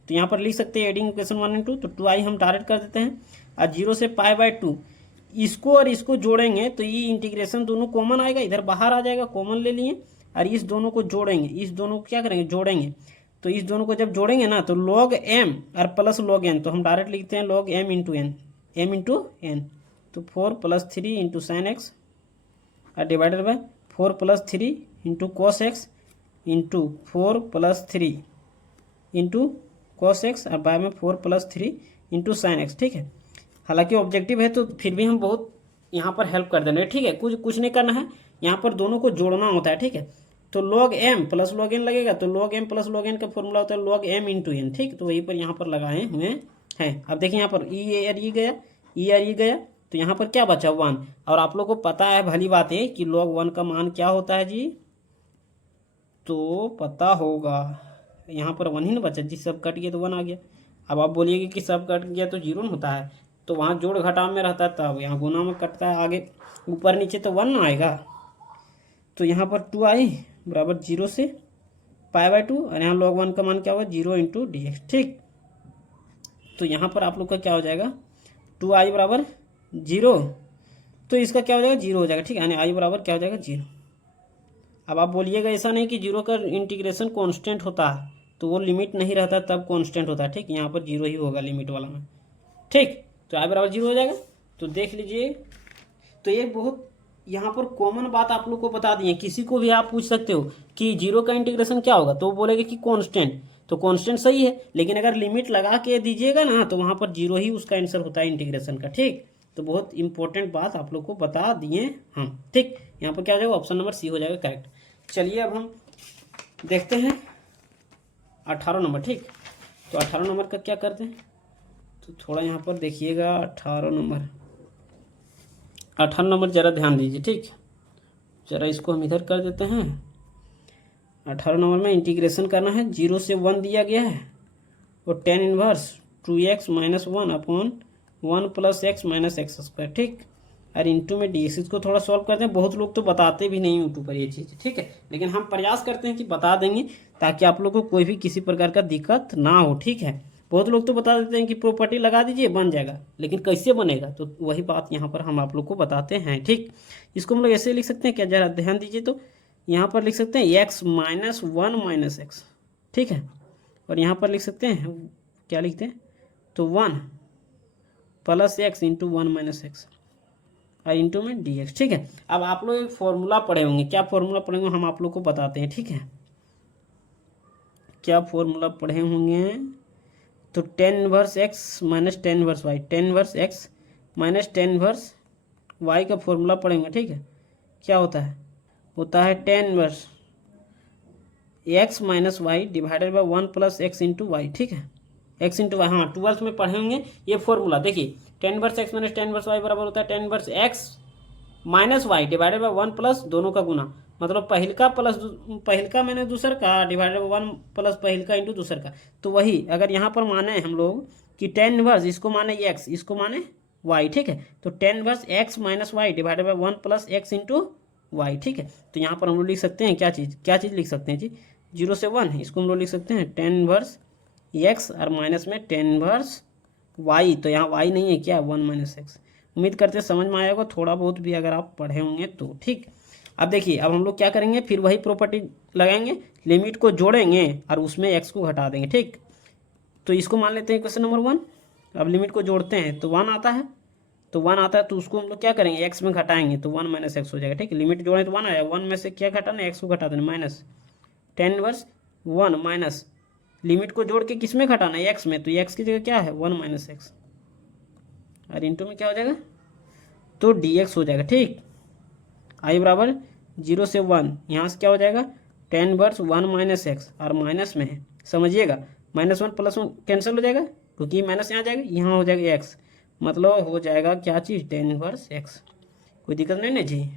तो यहाँ पर लिख सकते हैं एडिंग इक्वेशन 1 और 2, तो 2i हम डायरेक्ट कर देते हैं, और 0 से π/2 इसको और इसको जोड़ेंगे तो ये इंटीग्रेशन दोनों कॉमन आएगा, इधर बाहर आ जाएगा, कॉमन ले लिए, और इस दोनों को जोड़ेंगे, इस दोनों को क्या करेंगे, जोड़ेंगे, तो इस दोनों को जब जोड़ेंगे ना तो log m और प्लस log n, तो हम डायरेक्ट लिखते हैं log m इंटू n, तो 4+3 इंटू साइन एक्स और divided by 4+3 into cos x into 4+3 into cos x और बाय में 4+3 इंटू साइन एक्स, ठीक है। हालांकि ऑब्जेक्टिव है तो फिर भी हम बहुत यहाँ पर हेल्प कर देंगे, ठीक है, कुछ नहीं करना है, यहाँ पर दोनों को जोड़ना होता है, ठीक है। तो log m plus log n लगेगा, तो log m plus log n का फॉर्मूला होता है log m इंटू n, ठीक, तो वहीं पर यहाँ पर लगाए हुए हैं। अब देखिए यहाँ पर e गया, तो यहाँ पर क्या बचा 1, और आप लोग को पता है भली बात है कि log 1 का मान क्या होता है जी, तो पता होगा, यहाँ पर 1 ही ना बचा जी, सब कट गया तो 1 आ गया। अब आप बोलिएगा कि सब कट गया तो 0 होता है, तो वहाँ जोड़ घटाव में रहता है, तब यहाँ गुना में कटता है, आगे ऊपर नीचे तो 1 ना आएगा, तो यहाँ पर 2i बराबर 0 से π/2, और यहाँ log 1 का मान क्या होगा 0 इंटू dx, ठीक। तो यहाँ पर आप लोग का क्या हो जाएगा 2i बराबर 0, तो इसका क्या हो जाएगा 0 हो जाएगा, ठीक है, यानी i बराबर क्या हो जाएगा 0। अब आप बोलिएगा ऐसा नहीं कि 0 का इंटीग्रेशन कांस्टेंट होता है, तो वो लिमिट नहीं रहता तब कांस्टेंट होता है, ठीक, यहाँ पर 0 ही होगा लिमिट वाला में, ठीक। तो i बराबर 0 हो जाएगा, तो देख लीजिए। तो ये बहुत यहाँ पर कॉमन बात आप लोग को बता दिए, किसी को भी आप पूछ सकते हो कि 0 का इंटीग्रेशन क्या होगा, तो वो बोलेगा कि कांस्टेंट, तो कांस्टेंट सही है, लेकिन अगर लिमिट लगा के दीजिएगा ना तो वहाँ पर 0 ही उसका आंसर होता है इंटीग्रेशन का, ठीक। तो बहुत इंपॉर्टेंट बात आप लोग को बता दिए हम, ठीक। यहाँ पर क्या हो जाएगा, ऑप्शन नंबर सी हो जाएगा करेक्ट। चलिए अब हम देखते हैं 18 नंबर, ठीक। तो 18 नंबर का क्या करते हैं, तो थोड़ा यहाँ पर देखिएगा 18 नंबर ज़रा ध्यान दीजिए, ठीक। ज़रा इसको हम इधर कर देते हैं। 18 नंबर में इंटीग्रेशन करना है, 0 से 1 दिया गया है और tan inverse 2x - 1 upon 1 + x - x², ठीक। और इंटू में dx, इसको थोड़ा सॉल्व करते हैं। बहुत लोग तो बताते भी नहीं यूट्यूब पर ये चीज़, ठीक है, लेकिन हम प्रयास करते हैं कि बता देंगे ताकि आप लोग को कोई भी किसी प्रकार का दिक्कत ना हो, ठीक है। बहुत लोग तो बता देते हैं कि प्रॉपर्टी लगा दीजिए बन जाएगा, लेकिन कैसे बनेगा, तो वही बात यहाँ पर हम आप लोग को बताते हैं, ठीक। इसको हम लोग ऐसे लिख सकते हैं क्या, जरा ध्यान दीजिए, तो यहाँ पर लिख सकते हैं x - 1 - x, ठीक है, और यहाँ पर लिख सकते हैं क्या लिखते हैं, तो 1 + x इंटू 1 - x और इंटू में dx, ठीक है। अब आप लोग एक फॉर्मूला पढ़े होंगे, क्या फॉर्मूला पढ़ेंगे हम आप लोग को बताते हैं, ठीक है। क्या फॉर्मूला पढ़े होंगे, तो tan inverse x - tan inverse y, tan inverse x - tan inverse y का फॉर्मूला पढ़ेंगे, ठीक है। क्या होता है tan inverse x - y divided by 1 + x into y, ठीक है। एक्स इंटू वाई, हाँ 12th में पढ़े होंगे ये फॉर्मूला। देखिए tan inverse x minus tan inverse y बराबर होता है tan inverse x minus y divided by one plus दोनों का गुना, मतलब पहिलका प्लस पहिलका मैंने दूसर का डिवाइडेड बाई वन प्लस पहिलका इंटू दूसर का। तो वही अगर यहाँ पर माने हम लोग कि टेन इनवर्स इसको माने एक्स इसको माने वाई, ठीक है, तो tan inverse x minus y divided by one plus x into y, ठीक है। तो यहाँ पर हम लोग लिख सकते हैं क्या चीज़ लिख सकते हैं जी, 0 से 1 इसको हम लोग लिख सकते हैं टेन इनवर्स एक्स और माइनस में टेन इनवर्स वाई, तो यहाँ वाई नहीं है क्या, 1 माइनस एक्स। उम्मीद करते हैं समझ में आएगा थोड़ा बहुत भी अगर आप पढ़े होंगे तो, ठीक। अब देखिए अब हम लोग क्या करेंगे, फिर वही प्रॉपर्टी लगाएंगे, लिमिट को जोड़ेंगे और उसमें एक्स को घटा देंगे, ठीक। तो इसको मान लेते हैं क्वेश्चन नंबर 1। अब लिमिट को जोड़ते हैं तो 1 आता है, तो 1 आता है तो उसको हम लोग क्या करेंगे, एक्स में घटाएंगे तो 1 माइनस एक्स हो जाएगा, ठीक है। लिमिट जोड़ें तो 1 आया, 1 में से क्या घटाना, एक्स को घटा देना, minus tan inverse 1 minus limit को जोड़ के किस में घटाना है, एक्स में, तो एक्स की जगह क्या है 1 माइनस एक्स और इंटू में क्या हो जाएगा, तो डी एक्स हो जाएगा, ठीक। आई बराबर 0 से 1, यहाँ से क्या हो जाएगा टेन इनवर्स 1 माइनस एक्स और माइनस में है, समझिएगा माइनस 1 प्लस 1 कैंसिल हो जाएगा क्योंकि माइनस यहाँ जाएगा, यहाँ हो जाएगा एक्स, मतलब हो जाएगा क्या चीज़ टेन इनवर्स एक्स। कोई दिक्कत नहीं ना जी,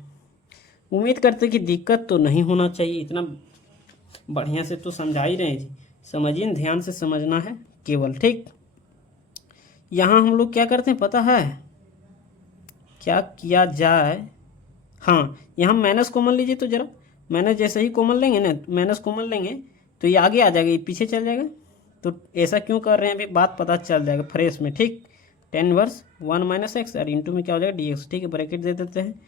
उम्मीद करते कि दिक्कत तो नहीं होना चाहिए, इतना बढ़िया से तो समझा ही रहे हैं जी, समझिए ध्यान से समझना है केवल, ठीक। यहाँ हम लोग क्या करते हैं पता है क्या किया जाए, हाँ यहाँ माइनस कॉमन लीजिए तो जरा, माइनस जैसे ही कॉमन लेंगे ना, माइनस कॉमन लेंगे तो ये आगे आ जाएगा, ये पीछे चल जाएगा, तो ऐसा क्यों कर रहे हैं अभी बात पता चल जाएगा फ्रेश में, ठीक। टेन इनवर्स 1 माइनस एक्स और इंटू में क्या हो जाएगा डी एक्स, ठीक है। ब्रैकेट दे देते हैं,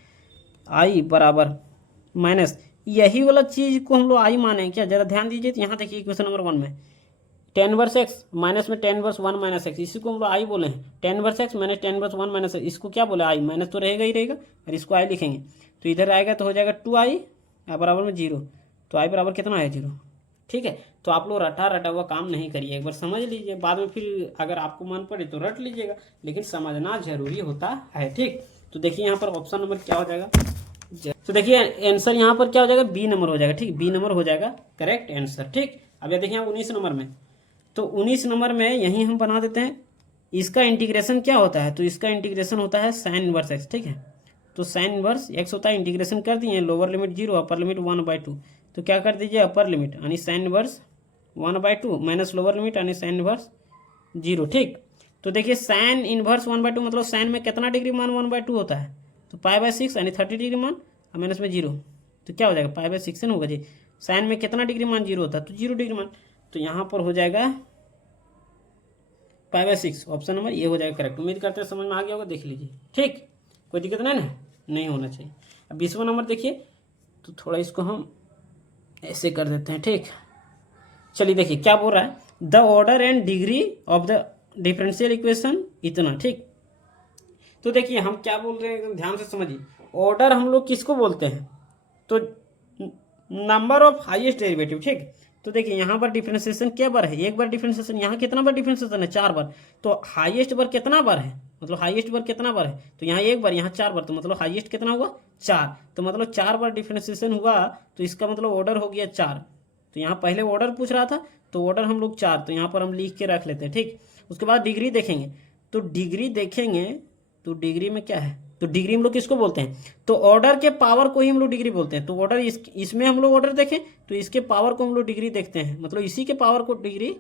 आई बराबर माइनस यही वाला चीज़ को हम लोग आई माने क्या, जरा ध्यान दीजिए। तो यहाँ देखिए क्वेश्चन नंबर 1 में टेन इनवर्स एक्स माइनस में टेन इनवर्स 1 माइनस एक्स, इसी को हम लोग आई बोले हैं, ten inverse x minus tan inverse 1 minus x, इसको क्या बोले आई, माइनस तो रहेगा ही रहेगा और इसको आई लिखेंगे तो इधर आएगा तो हो जाएगा 2i बराबर में 0, तो आई बराबर कितना है 0, ठीक है। तो आप लोग रटा हुआ काम नहीं करिए, एक बार समझ लीजिए, बाद में फिर अगर आपको मन पड़े तो रट लीजिएगा, लेकिन समझना जरूरी होता है, ठीक। तो देखिए यहाँ पर ऑप्शन नंबर क्या हो जाएगा, तो देखिए आंसर यहाँ पर क्या हो जाएगा, बी नंबर हो जाएगा, ठीक, बी नंबर हो जाएगा करेक्ट आंसर, ठीक। अब ये देखिए 19 नंबर में, तो 19 नंबर में यहीं हम बना देते हैं, इसका इंटीग्रेशन क्या होता है, तो इसका इंटीग्रेशन होता है साइन इनवर्स एक्स, ठीक है। तो साइन इनवर्स एक्स होता है, इंटीग्रेशन कर दिए, लोअर लिमिट 0 अपर लिमिट 1/2, तो क्या कर दीजिए अपर लिमिट यानी sine inverse 1/2 minus lower limit यानी साइन इनवर्स 0, ठीक। तो देखिए साइन इनवर्स 1/2 मतलब साइन में कितना डिग्री मान 1/2 होता है, तो π/6 यानी 30 डिग्री मान और माइनस में 0, तो क्या हो जाएगा π/6 होगा जी। साइन में कितना डिग्री मान 0 होता है, तो 0 डिग्री मान, तो यहाँ पर हो जाएगा π/6, ऑप्शन नंबर ये हो जाएगा करेक्ट। उम्मीद करते हैं समझ में आ गया होगा, देख लीजिए, ठीक, कोई दिक्कत नहीं ना, नहीं होना चाहिए। अब 20वां नंबर देखिए, तो थोड़ा इसको हम ऐसे कर देते हैं, ठीक। चलिए देखिए क्या बोल रहा है, the order and degree of the differential equation इतना, ठीक। तो देखिए हम क्या बोल रहे हैं एकदम ध्यान से समझिए, ऑर्डर हम लोग किसको बोलते हैं, तो नंबर ऑफ हाईएस्ट डेरिवेटिव, ठीक। तो देखिए यहाँ पर डिफरेंशिएशन क्या बार है, एक बार डिफरेंशिएशन, यहाँ कितना बार डिफरेंशिएशन है 4 बार, तो हाईएस्ट बार कितना बार है, मतलब हाईएस्ट बार कितना बार है, तो यहाँ 1 बार यहाँ 4 बार, तो मतलब हाईएस्ट कितना हुआ 4, तो मतलब 4 बार डिफरेंशिएशन हुआ, तो इसका मतलब ऑर्डर हो गया 4। तो यहाँ पहले ऑर्डर पूछ रहा था तो ऑर्डर हम लोग 4, तो यहाँ पर हम लिख के रख लेते हैं, ठीक। उसके बाद डिग्री देखेंगे, तो डिग्री देखेंगे तो डिग्री में क्या है, तो डिग्री हम लोग किसको बोलते हैं, तो ऑर्डर के पावर को ही हम लोग डिग्री बोलते हैं। तो ऑर्डर इसमें हम लोग ऑर्डर देखें तो इसके पावर को हम लोग डिग्री देखते हैं, मतलब इसी के पावर को डिग्री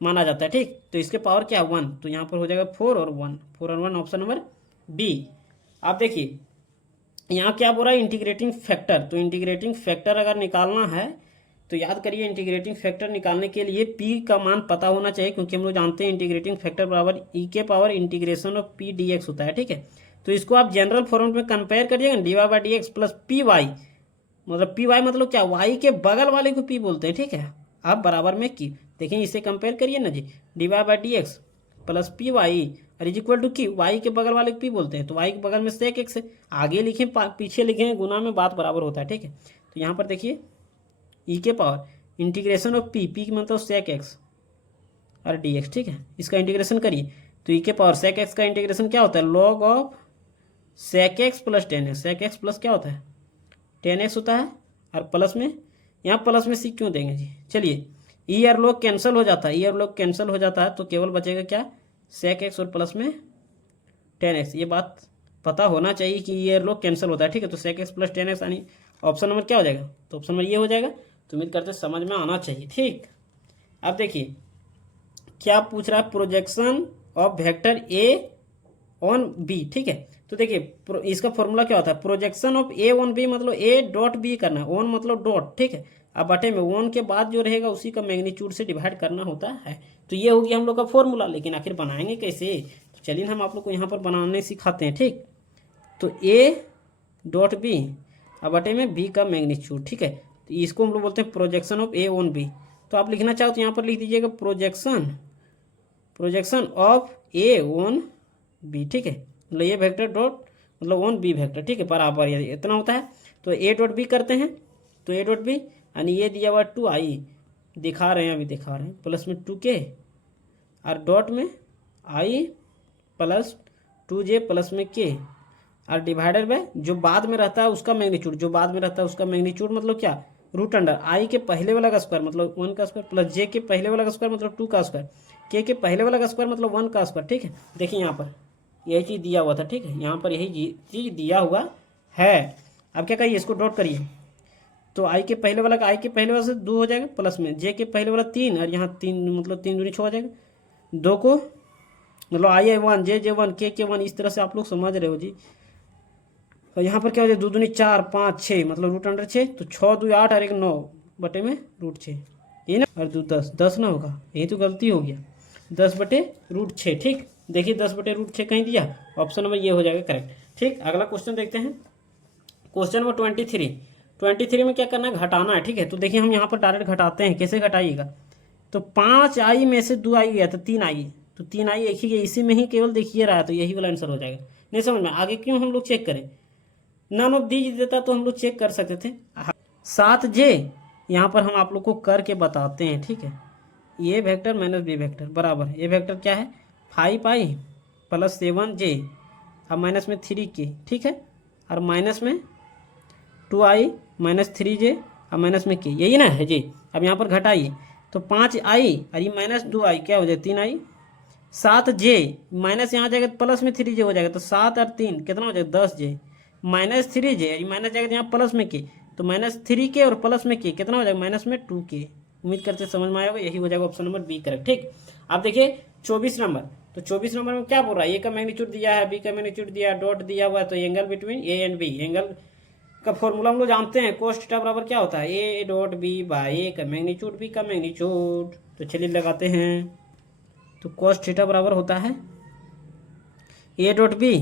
माना जाता है, ठीक। तो इसके पावर क्या है 1, तो यहाँ पर हो जाएगा 4 और 1, 4 और 1 ऑप्शन नंबर बी। आप देखिए यहाँ क्या बोल रहा है इंटीग्रेटिंग फैक्टर, तो इंटीग्रेटिंग फैक्टर अगर निकालना है तो याद करिए इंटीग्रेटिंग फैक्टर निकालने के लिए p का मान पता होना चाहिए, क्योंकि हम लोग जानते हैं इंटीग्रेटिंग फैक्टर बराबर e के power integration of p dx होता है, ठीक है। तो इसको आप जनरल फॉर्म में कंपेयर करिएगा, dy/dx प्लस पी वाई, मतलब पी वाई मतलब क्या, y के बगल वाले को p बोलते हैं, ठीक है। आप बराबर में की देखिए इसे कंपेयर करिए ना जी, dy/dx प्लस पी वाई और इज इक्वल टू की y के बगल वाले को p बोलते हैं, तो y के बगल में सेक x है, आगे लिखें पीछे लिखें गुना में बात बराबर होता है, ठीक है। तो यहाँ पर देखिए ई के पावर इंटीग्रेशन ऑफ पी की मतलब सेक एक्स और डी एक्स, ठीक है। इसका इंटीग्रेशन करिए तो ई के पावर सेक एक्स का इंटीग्रेशन क्या होता है, log of sec x plus 10x, sec x plus क्या होता है 10x होता है, और प्लस में यहाँ प्लस में सी क्यों देंगे जी, चलिए ई और log कैंसिल हो जाता है, ई और log कैंसिल हो जाता है, तो केवल बचेगा क्या, sec x और प्लस में 10x। ये बात पता होना चाहिए कि ये लोग कैंसिल होता है, ठीक है। तो sec x प्लस 10x यानी ऑप्शन नंबर क्या हो जाएगा, तो ऑप्शन नंबर ये हो जाएगा। तो उम्मीद करते समझ में आना चाहिए, ठीक। अब देखिए क्या पूछ रहा है, projection of vector a on b, ठीक है। तो देखिए इसका फॉर्मूला क्या होता है, projection of a on b मतलब ए डॉट बी करना है, ऑन मतलब डॉट, ठीक है। अब बटे में ऑन के बाद जो रहेगा उसी का मैग्नीट्यूड से डिवाइड करना होता है। तो ये हो गया हम लोग का फॉर्मूला, लेकिन आखिर बनाएंगे कैसे, तो चलिए हम आप लोग को यहाँ पर बनाने सिखाते हैं, ठीक। तो ए डॉट बी अब बटे में बी का मैग्नीट्यूड, ठीक है। तो इसको हम लोग बोलते हैं projection of a on b. तो आप लिखना चाहो तो यहाँ पर लिख दीजिएगा projection of a on b, ठीक है। मतलब ये वेक्टर डॉट मतलब ऑन बी वेक्टर, ठीक है, बराबर ये इतना होता है। तो ए डॉट बी करते हैं, तो ए डॉट बी यानी ये दिया हुआ 2i, दिखा रहे हैं अभी दिखा रहे हैं, प्लस में 2k और डॉट में i प्लस 2j प्लस में k और डिवाइडेड बाय जो बाद में रहता है उसका मैग्नीट्यूड, जो बाद में रहता है उसका मैग्नीट्यूड मतलब क्या, रूट अंडर i के पहले वाला का स्क्वायर मतलब 1 का स्क्वायर प्लस j के पहले वाला का स्क्वायर मतलब 2 का स्क्वायर, k के पहले वाला का स्क्वायर मतलब 1 का स्क्वायर, ठीक है। देखिए यहाँ पर यही चीज़ दिया हुआ था, ठीक है, यहाँ पर यही चीज़ दिया हुआ है। अब क्या करिए, इसको डॉट करिए, तो आई के पहले वाला का आई के पहले वाला से 2 हो जाएगा, प्लस में जे के पहले वाला 3 और यहाँ 3 मतलब 3 दूनी 6 हो जाएगा, 2 को मतलब आई 1 जे 1 के 1, इस तरह से आप लोग समझ रहे हो जी। और यहाँ पर क्या हो जाए, 2 दूनी 4 5 6 मतलब रूट अंडर 6, तो 6 2 8 और 1 9 बटे में रूट 6, ये ना, और 2 10 ना होगा, यही तो गलती हो गया, 10 बटे रूट 6, ठीक। देखिए 10 बटे रूट 6 कहीं दिया, ऑप्शन नंबर ये हो जाएगा करेक्ट, ठीक। अगला क्वेश्चन देखते हैं, क्वेश्चन नंबर 23 में क्या करना है, घटाना है, ठीक है। तो देखिए हम यहाँ पर डायरेक्ट घटाते हैं, कैसे घटाइएगा, तो 5i में से 2i गया तो 3i, तो 3i एक ही गया, इसी में ही केवल देखिए रहा है, तो यही वाला आंसर हो जाएगा। नहीं समझ में आगे क्यों हम लोग चेक करें, नन ऑफ दीज देता तो हम लोग चेक कर सकते थे। 7j यहाँ पर हम आप लोग को करके बताते हैं, ठीक है। ये वेक्टर माइनस बी वेक्टर बराबर, ये वेक्टर क्या है 5i प्लस 7j अब माइनस में 3k, ठीक है, और माइनस में 2i माइनस 3j और माइनस में k, यही ना है जी। अब यहाँ पर घटाइए, तो 5i और ये माइनस 2i क्या हो जाए 3i, 7j माइनस यहाँ जाएगा तो प्लस में 3j हो जाएगा, तो 7 और 3 कितना हो जाएगा 10j माइनस 3j, ये माइनस जाएगा यहाँ प्लस में k, तो माइनस 3k और प्लस में k कितना हो जाएगा माइनस में 2k। उम्मीद करते समझ में आया होगा, यही हो जाएगा ऑप्शन नंबर बी करेक्ट, ठीक। अब देखिए 24 नंबर, तो 24 नंबर में क्या बोल रहा है, ए का मैग्नीट्यूड दिया है, बी का मैग्नीट्यूड दिया है, डॉट दिया हुआ है, तो angle between a and b, angle का फॉर्मूला हम लोग जानते हैं, कोस थीटा बराबर क्या होता है, ए डॉट बी बाय ए का मैग्नीट्यूड बी का मैग्नीट्यूड। तो चलिए लगाते हैं, तो कोस थीटा बराबर होता है ए डॉट बी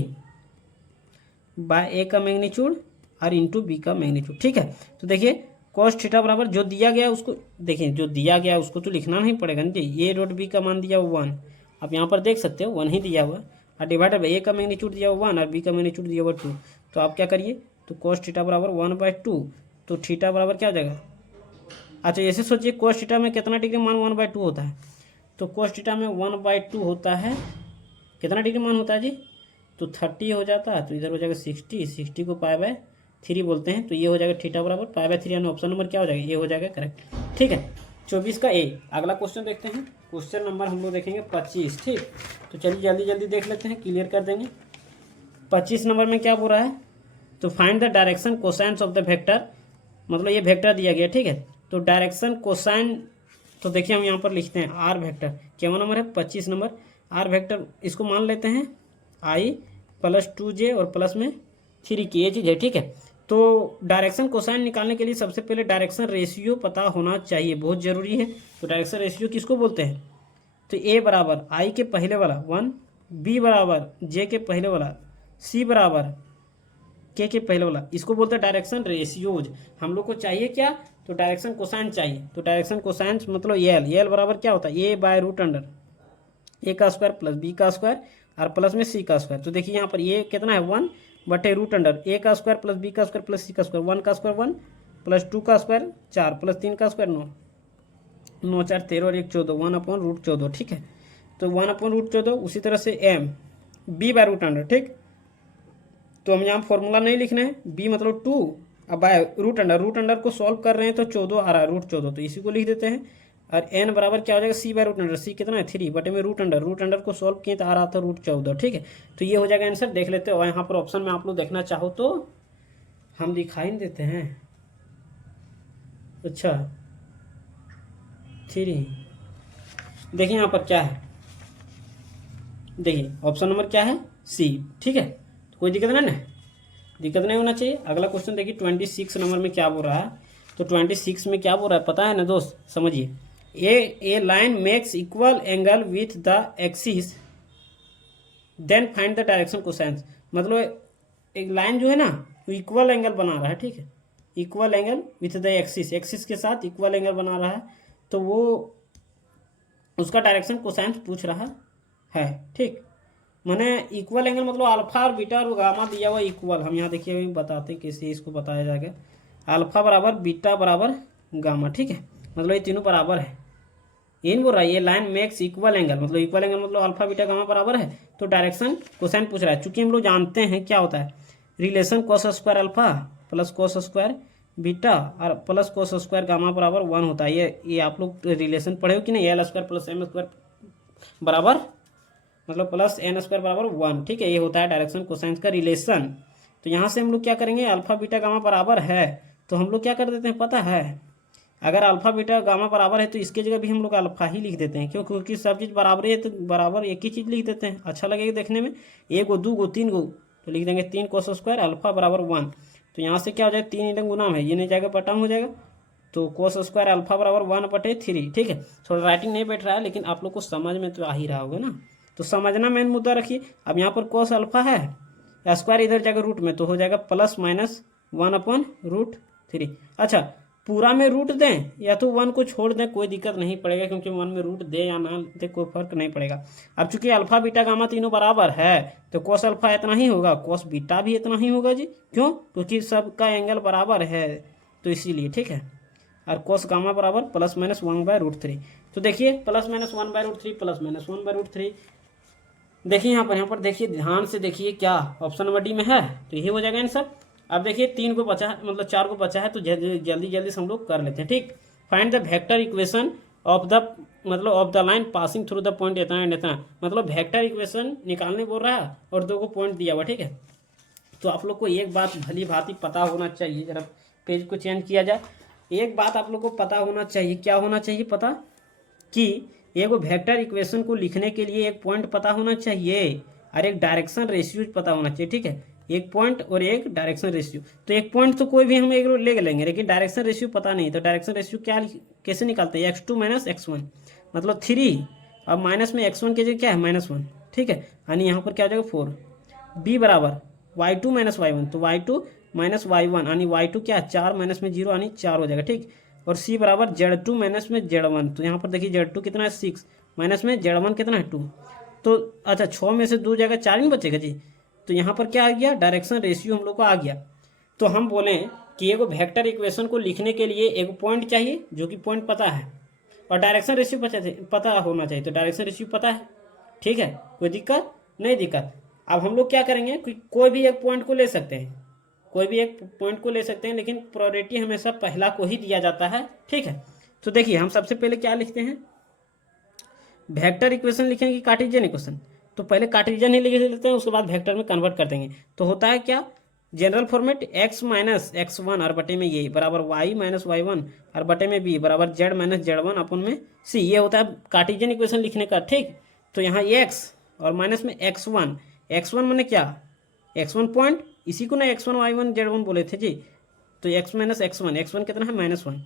बाय ए का मैग्नीट्यूड और इंटू बी का मैग्नीट्यूड, ठीक है। तो देखिए कोस थीटा बराबर जो दिया गया उसको देखिए, जो दिया गया उसको तो लिखना नहीं पड़ेगा ना जी, ए डॉट बी का मान दिया 1, आप यहाँ पर देख सकते हो 1 ही दिया हुआ, और डिवाइडेड बाई ए का मैग्नीट्यूड दिया हुआ 1 और बी का मैग्नीट्यूड दिया हुआ 2, तो आप क्या करिए, तो कोस थीटा बराबर 1/2, तो थीटा बराबर क्या हो जाएगा, अच्छा ऐसे सोचिए कोस थीटा में कितना डिग्री मान 1/2 होता है, तो कोस थीटा में 1/2 होता है, कितना डिग्री मान होता है जी, तो 30 हो जाता है, तो इधर हो जाएगा 60 को π/3 बोलते हैं, तो ये हो जाएगा थीटा बराबर π/3, यानी ऑप्शन नंबर क्या हो जाएगा, ये हो जाएगा करेक्ट, ठीक है। 24 का ए। अगला क्वेश्चन देखते हैं, क्वेश्चन नंबर हम लोग देखेंगे 25, ठीक। तो चलिए जल्दी जल्दी देख लेते हैं, क्लियर कर देंगे। 25 नंबर में क्या बोल रहा है, तो find the direction cosines of the vector, मतलब ये वेक्टर दिया गया, ठीक है। तो डायरेक्शन कोसाइन, तो देखिए हम यहाँ पर लिखते हैं आर वेक्टर, क्या नंबर है 25 नंबर, आर वेक्टर इसको मान लेते हैं i प्लस 2j और प्लस में 3k, ये चीज़ है, ठीक है। तो डायरेक्शन कोसाइन निकालने के लिए सबसे पहले डायरेक्शन रेशियो पता होना चाहिए, बहुत ज़रूरी है। तो डायरेक्शन रेशियो किसको बोलते हैं, तो a बराबर i के पहले वाला 1, b बराबर j के पहले वाला, c बराबर k के पहले वाला, इसको बोलते हैं डायरेक्शन रेशियोज। हम लोग को चाहिए क्या, तो डायरेक्शन कोसाइन चाहिए। तो डायरेक्शन कोसाइन मतलब एल बराबर क्या होता है, a/√अंडर ए का स्क्वायर प्लस बी का स्क्वायर और प्लस में सी का स्क्वायर। तो देखिए यहाँ पर ये कितना है 1/√अंडर ए का स्क्वायर प्लस बी का स्क्वायर प्लस सी का स्क्वायर, 1 का स्क्वायर 1 प्लस 2 का स्क्वायर 4 प्लस 3 का स्क्वायर 9, 9 4 13 और 1 14, 1/√14, ठीक है। तो 1/√14, उसी तरह से एम b/√अंडर, ठीक। तो हम यहाँ फॉर्मूला नहीं लिखना है, b मतलब 2 अब बाय √अंडर, √अंडर को सॉल्व कर रहे हैं तो 14 आ रहा है, √14, तो इसी को लिख देते हैं। और n बराबर क्या हो जाएगा c by root under, c कितना है 3 बटे में रूट अंडर को सॉल्व किए तो आ रहा था √14, ठीक है। तो ये हो जाएगा आंसर, देख लेते हो। यहाँ पर ऑप्शन में आप लोग देखना चाहो तो हम दिखाई नहीं देते हैं, अच्छा 3, देखिए यहाँ पर क्या है, देखिए ऑप्शन नंबर क्या है सी, ठीक है। तो कोई दिक्कत नहीं ना, दिक्कत नहीं होना चाहिए। अगला क्वेश्चन देखिए 26 नंबर में क्या बोल रहा है। तो 26 में क्या बोल रहा है पता है ना दोस्त, समझिए। A line makes equal angle with the axis then find the direction cosines. मतलब एक लाइन जो है ना वो इक्वल एंगल बना रहा है, ठीक है, equal angle with the axis, axis के साथ इक्वल एंगल बना रहा है, तो वो उसका डायरेक्शन कोसाइंस पूछ रहा है, ठीक। मैंने इक्वल एंगल मतलब अल्फा और बीटा और गामा दिया हुआ इक्वल, हम यहाँ देखिए अभी बताते हैं कैसे इसको बताया जाएगा। अल्फा बराबर बीटा बराबर गामा, ठीक है, मतलब ये तीनों बराबर है। ये बोल रहा है ये लाइन मेक्स इक्वल एंगल, मतलब इक्वल एंगल मतलब अल्फा बीटा गामा बराबर है, तो डायरेक्शन कोसाइन पूछ रहा है। चूंकि हम लोग जानते हैं क्या होता है relation cos square alpha plus cos square beta और प्लस कॉस स्क्वायर गामा बराबर 1 होता है। ये आप लोग रिलेशन पढ़े हो कि नहीं, l² + m² बराबर मतलब प्लस n² बराबर 1, ठीक है, ये होता है डायरेक्शन कोसाइन का रिलेशन। तो यहाँ से हम लोग क्या करेंगे, अल्फा बीटा गामा बराबर है तो हम लोग क्या कर देते हैं पता है, अगर अल्फा बीटा गामा बराबर है तो इसके जगह भी हम लोग अल्फा ही लिख देते हैं, क्यों, क्योंकि सब चीज़ बराबर है तो बराबर एक ही चीज़ लिख देते हैं, अच्छा लगेगा देखने में। 1 गो 2 गो 3 गो तो लिख देंगे 3 cos स्क्वायर अल्फा बराबर 1। तो यहाँ से क्या हो जाएगा 3 इधर गुना है, ये नहीं जाएगा बटाम हो जाएगा, तो cos स्क्वायर अल्फा बराबर 1/3, ठीक है। थोड़ा राइटिंग नहीं बैठ रहा है लेकिन आप लोग को समझ में तो आ ही रहा होगा ना, तो समझना मेन मुद्दा रखिए। अब यहाँ पर cos अल्फा है, स्क्वायर इधर जाएगा रूट में तो हो जाएगा +(1/√3). अच्छा पूरा में रूट दें या तो 1 को छोड़ दें कोई दिक्कत नहीं पड़ेगा, क्योंकि 1 में रूट दे या ना दे कोई फर्क नहीं पड़ेगा। अब चूंकि अल्फा बीटा गामा तीनों बराबर है तो cos अल्फा इतना ही होगा, cos बीटा भी इतना ही होगा जी, क्यों, क्योंकि सबका एंगल बराबर है तो इसीलिए, ठीक है। और cos गामा बराबर +(1/√3). तो देखिए +(1/√3) +(1/√3), देखिए यहाँ पर देखिए ध्यान से देखिए क्या ऑप्शन नंबर डी में है, तो ये हो जाएगा आंसर। अब देखिए 3 को बचा है मतलब 4 को बचा है तो जल्दी से हम लोग कर लेते हैं, ठीक। Find the vector equation of the मतलब of the line passing through the point इतना एंड इतना, मतलब वेक्टर इक्वेशन निकालने बोल रहा है और 2 को पॉइंट दिया हुआ, ठीक है। तो आप लोग को एक बात भली भांति पता होना चाहिए, जरा पेज को चेंज किया जाए। एक बात आप लोग को पता होना चाहिए, क्या होना चाहिए पता, कि एक वेक्टर इक्वेशन को लिखने के लिए एक पॉइंट पता होना चाहिए और एक डायरेक्शन रेशियो पता होना चाहिए, ठीक है, एक पॉइंट और एक डायरेक्शन रेशियो। तो एक पॉइंट तो कोई भी हम एक ले लेंगे, लेकिन डायरेक्शन रेशियो पता नहीं, तो डायरेक्शन रेशियो क्या कैसे निकालते हैं, x2 - x1 मतलब 3, अब माइनस में x1 की जगह क्या है -1, ठीक है, यानी यहाँ पर क्या हो जाएगा 4। b बराबर y2 - y1 तो y2 - y1 यानी y2 क्या है 4 माइनस में 0 यानी 4 हो जाएगा, ठीक। और c बराबर z2 माइनस में z1, तो यहाँ पर देखिए z2 कितना है 6 माइनस में z1 कितना है 2, तो अच्छा 6 में से 2 जाएगा 4 ही बचेगा जी। तो यहाँ पर क्या आ गया डायरेक्शन रेशियो हम लोग को आ गया। तो हम बोलें कि एक वेक्टर इक्वेशन को लिखने के लिए एक पॉइंट चाहिए जो कि पॉइंट पता है और डायरेक्शन रेशियो पता होना चाहिए, तो डायरेक्शन रेशियो पता है, ठीक है, कोई दिक्कत नहीं दिक्कत। अब हम लोग क्या करेंगे कि कोई भी एक पॉइंट को ले सकते हैं, कोई भी एक पॉइंट को ले सकते हैं, लेकिन प्रायोरिटी हमेशा पहला को ही दिया जाता है, ठीक है। तो देखिए हम सबसे पहले क्या लिखते हैं, वेक्टर इक्वेशन लिखेंगे कार्टेशियन इक्वेशन, तो पहले कार्टेशियन ही लिख लेते हैं उसके बाद वेक्टर में कन्वर्ट कर देंगे। तो होता है क्या जनरल फॉर्मेट x - x1 और बटे में ये बराबर y - y1 और बटे में b बराबर z - z1 अपन में c, ये होता है कार्टेशियन इक्वेशन लिखने का, ठीक। तो यहाँ x और माइनस में x1 मैंने क्या x1 पॉइंट, इसी को ना x1 y1 z1 बोले थे जी, तो x - x1 कितना है -1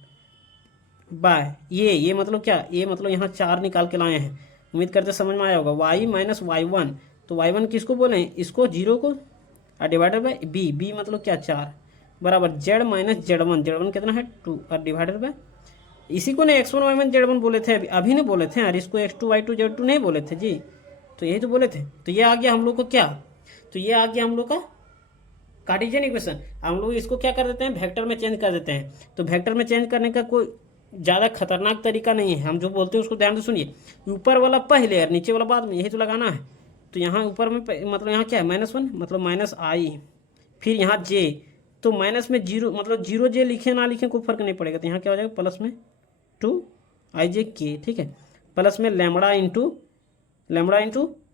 बाय ये मतलब क्या, ये मतलब यहाँ 4 निकाल के लाए हैं, उम्मीद करते समझ में आया होगा। y - y1 तो y1 किसको बोले, इसको 0 को और डिवाइडेड बाय b मतलब क्या 4 बराबर z - z1 कितना है 2 और डिवाइडेड बाय इसी को ना x1 y1 z1 बोले थे, अभी नहीं बोले थे, और इसको x2 y2 z2 नहीं बोले थे जी, तो यही तो बोले थे। तो ये आ गया हम लोग को क्या, तो ये आ गया हम लोग का कार्टेशियन इक्वेशन। हम लोग इसको क्या कर देते हैं वेक्टर में चेंज कर देते हैं। तो वेक्टर में चेंज करने का कोई ज़्यादा खतरनाक तरीका नहीं है, हम जो बोलते हैं उसको ध्यान से सुनिए, ऊपर वाला पहले और नीचे वाला बाद में, यही तो लगाना है। तो यहाँ ऊपर में मतलब यहाँ क्या है -1 मतलब -i, फिर यहाँ j, तो माइनस में 0 मतलब 0 j लिखे ना लिखे कोई फर्क नहीं पड़ेगा, तो यहाँ क्या हो जाएगा +2 के, ठीक है, प्लस में lambda into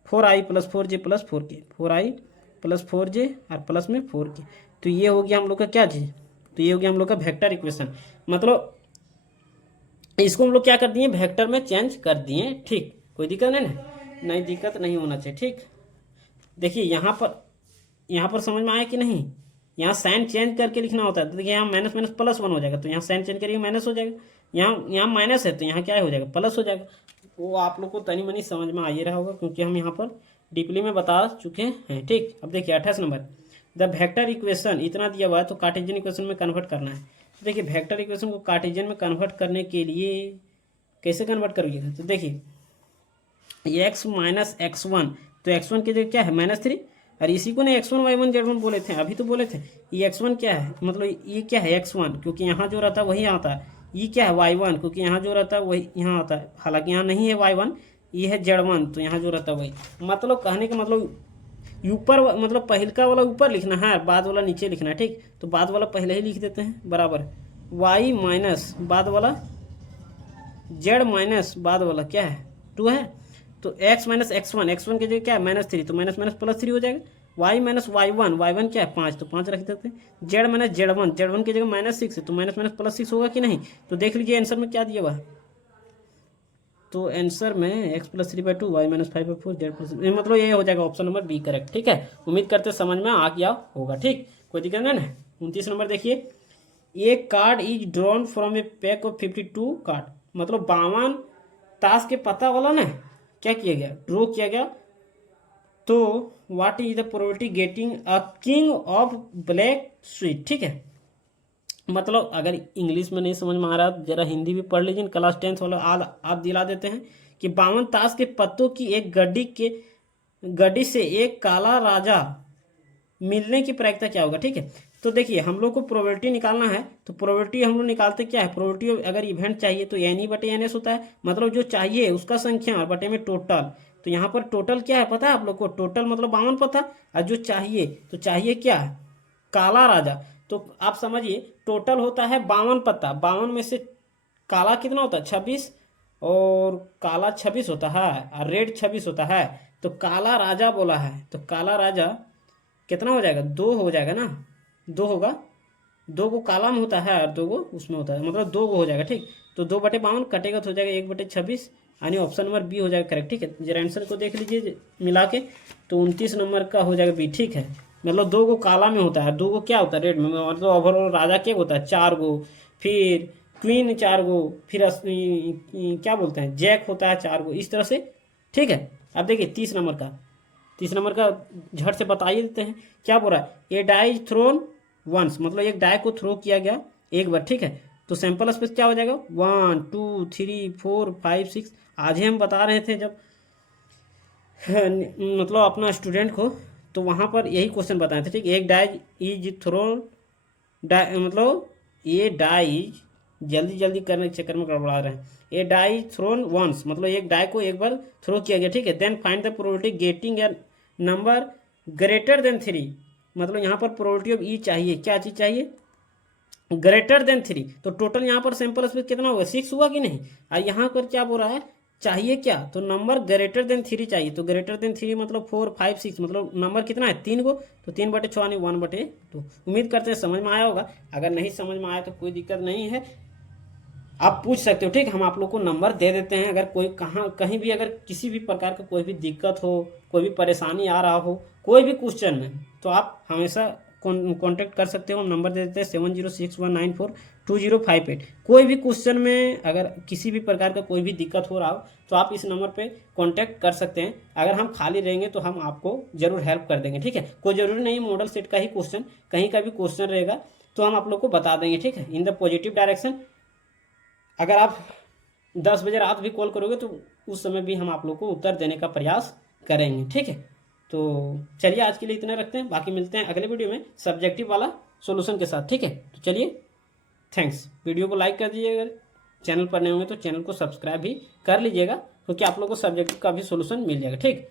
4i plus 4j plus 4k, 4i plus 4j और प्लस में 4k। तो ये हो गया हम लोग का क्या चीज़, तो ये हो गया हम लोग का वेक्टर इक्वेशन। मतलब इसको हम लोग क्या कर दिए, वेक्टर में चेंज कर दिए, ठीक, कोई दिक्कत नहीं ना, नहीं दिक्कत नहीं होना चाहिए, ठीक। देखिए यहाँ पर समझ में आया कि नहीं, यहाँ साइन चेंज करके लिखना होता है। तो देखिए यहाँ माइनस माइनस प्लस 1 हो जाएगा, तो यहाँ साइन चेंज करिए माइनस हो जाएगा, यहाँ माइनस है तो यहाँ क्या हो जाएगा, प्लस हो जाएगा। वो आप लोग को तनी मनी समझ में आ ही रहा होगा, क्योंकि हम यहाँ पर डीपली में बता चुके हैं, ठीक। अब देखिए 28 नंबर, द वेक्टर इक्वेशन इतना दिया हुआ है तो कार्टेशियन इक्वेशन में कन्वर्ट करना है। तो देखिए वेक्टर इक्वेशन को कार्टेशियन में कन्वर्ट करने के लिए कैसे कन्वर्ट करोगे, तो देखिए x माइनस x1, तो x1 की जगह क्या है -3, और इसी को ना x1 y1 z1 बोले थे, अभी तो बोले थे। ये x1 क्या है, मतलब ये क्या है x1, क्योंकि यहाँ जो रहता है वही आता है। ये क्या है y1, क्योंकि यहाँ जो रहता है वही यहाँ आता है, हालांकि यहाँ नहीं है y1, ये है z1, तो यहाँ जो रहता है वही। मतलब कहने का मतलब ऊपर, मतलब पहलका वाला ऊपर लिखना है, बाद वाला नीचे लिखना है, ठीक। तो बाद वाला पहले ही लिख देते हैं, बराबर y माइनस बाद वाला z माइनस बाद वाला क्या है 2 है, तो x माइनस x1 की जगह क्या है -3, तो माइनस माइनस प्लस 3 हो जाएगा। y माइनस y1 क्या है 5, तो 5 रख देते हैं। z माइनस z1 की जगह -6 है, तो माइनस माइनस प्लस 6 होगा कि नहीं। तो देख लीजिए आंसर में क्या दिया हुआ है, तो आंसर में x plus 3/2 y minus 5/4 z plus, मतलब ये हो जाएगा ऑप्शन नंबर बी करेक्ट, ठीक है। उम्मीद करते समझ में आ गया होगा, ठीक, कोई दिक्कत नहीं ना। 29 नंबर देखिए, a card is drawn from a pack of 52 card, मतलब 52 ताश के पत्ता वाला ना क्या किया गया, ड्रॉ किया गया। तो what is the probability getting a king of black sweet, ठीक है। मतलब अगर इंग्लिश में नहीं समझ में आ रहा जरा हिंदी भी पढ़ लीजिए, क्लास 10 वाला आप दिला देते हैं कि 52 ताश के पत्तों की एक गड्डी से एक काला राजा मिलने की प्रायिकता क्या होगा, ठीक है। तो देखिए हम लोग को प्रोबेबिलिटी निकालना है, तो प्रोबेबिलिटी हम लोग निकालते क्या है, प्रोबेबिलिटी अगर इवेंट चाहिए तो NE/NS होता है, मतलब जो चाहिए उसका संख्या और बटे में टोटल। तो यहाँ पर टोटल क्या है पता है आप लोग को, टोटल मतलब 52 पता, और जो चाहिए तो चाहिए क्या है, काला राजा। तो आप समझिए टोटल होता है 52 पत्ता, 52 में से काला कितना होता है 26, और काला 26 होता है और रेड 26 होता है। तो काला राजा बोला है, तो काला राजा कितना हो जाएगा, 2 हो जाएगा ना, 2 होगा, 2 को काला में होता है और 2 को उसमें होता है, मतलब 2 को हो जाएगा, ठीक। तो 2/52 कटेगा तो हो जाएगा 1/26, यानी ऑप्शन नंबर बी हो जाएगा करेक्ट, ठीक है। जरा आंसर को देख लीजिए मिला के, तो 29 नंबर का हो जाएगा बी, ठीक है। मतलब 2 को काला में होता है, 2 को क्या होता है रेड में, मतलब ओवरऑल राजा क्या होता है 4 गो, फिर क्वीन 4 गो, फिर क्या बोलते हैं जैक होता है 4 गो, इस तरह से, ठीक है। अब देखिए 30 नंबर का झट से बताइए देते हैं क्या बोल रहा है, ए डाई थ्रोन वंस, मतलब एक डाई को थ्रो किया गया एक बार, ठीक है। तो सैंपल स्पेस क्या हो जाएगा 1 2 3 4 5 6। आज ही हम बता रहे थे जब मतलब अपना स्टूडेंट को, तो वहाँ पर यही क्वेश्चन बताए थे, ठीक। एक डाई इज थ्रोन, मतलब ये डाई जल्दी जल्दी करने के चक्कर में गड़बड़ा रहे हैं। ए डाई थ्रोन वंस, मतलब एक डाई को एक बार थ्रो किया गया, ठीक है। Then find the probability getting a number greater than 3, मतलब यहाँ पर प्रोबेबिलिटी ऑफ ई चाहिए, क्या चीज़ चाहिए, ग्रेटर देन 3। तो टोटल यहाँ पर सैंपल स्पेस कितना हुआ 6 हुआ कि नहीं। और यहाँ पर क्या बोल रहा है चाहिए क्या, तो नंबर ग्रेटर देन 3 चाहिए। तो ग्रेटर देन 3 मतलब 4 5 6, मतलब नंबर कितना है 3 को, तो 3/6 यानी 1/2। उम्मीद करते हैं समझ में आया होगा, अगर नहीं समझ में आया तो कोई दिक्कत नहीं है, आप पूछ सकते हो, ठीक। हम आप लोग को नंबर दे देते हैं, अगर कोई कहीं भी अगर किसी भी प्रकार का कोई भी दिक्कत हो, कोई भी परेशानी आ रहा हो कोई भी क्वेश्चन में, तो आप हमेशा कांटेक्ट कर सकते हो। हम नंबर दे देते हैं 7061942058। कोई भी क्वेश्चन में अगर किसी भी प्रकार का कोई भी दिक्कत हो रहा हो तो आप इस नंबर पे कांटेक्ट कर सकते हैं। अगर हम खाली रहेंगे तो हम आपको जरूर हेल्प कर देंगे, ठीक है। कोई जरूरी नहीं मॉडल सेट का ही क्वेश्चन, कहीं का भी क्वेश्चन रहेगा तो हम आप लोग को बता देंगे, ठीक है, इन द पॉजिटिव डायरेक्शन। अगर आप 10 बजे रात भी कॉल करोगे तो उस समय भी हम आप लोग को उत्तर देने का प्रयास करेंगे, ठीक है। तो चलिए आज के लिए इतना रखते हैं, बाकी मिलते हैं अगले वीडियो में सब्जेक्टिव वाला सॉल्यूशन के साथ, ठीक है। तो चलिए थैंक्स, वीडियो को लाइक कर दीजिएगा, अगर चैनल पर नए होंगे तो चैनल को सब्सक्राइब भी कर लीजिएगा, क्योंकि आप लोग को सब्जेक्टिव का भी सॉल्यूशन मिल जाएगा, ठीक।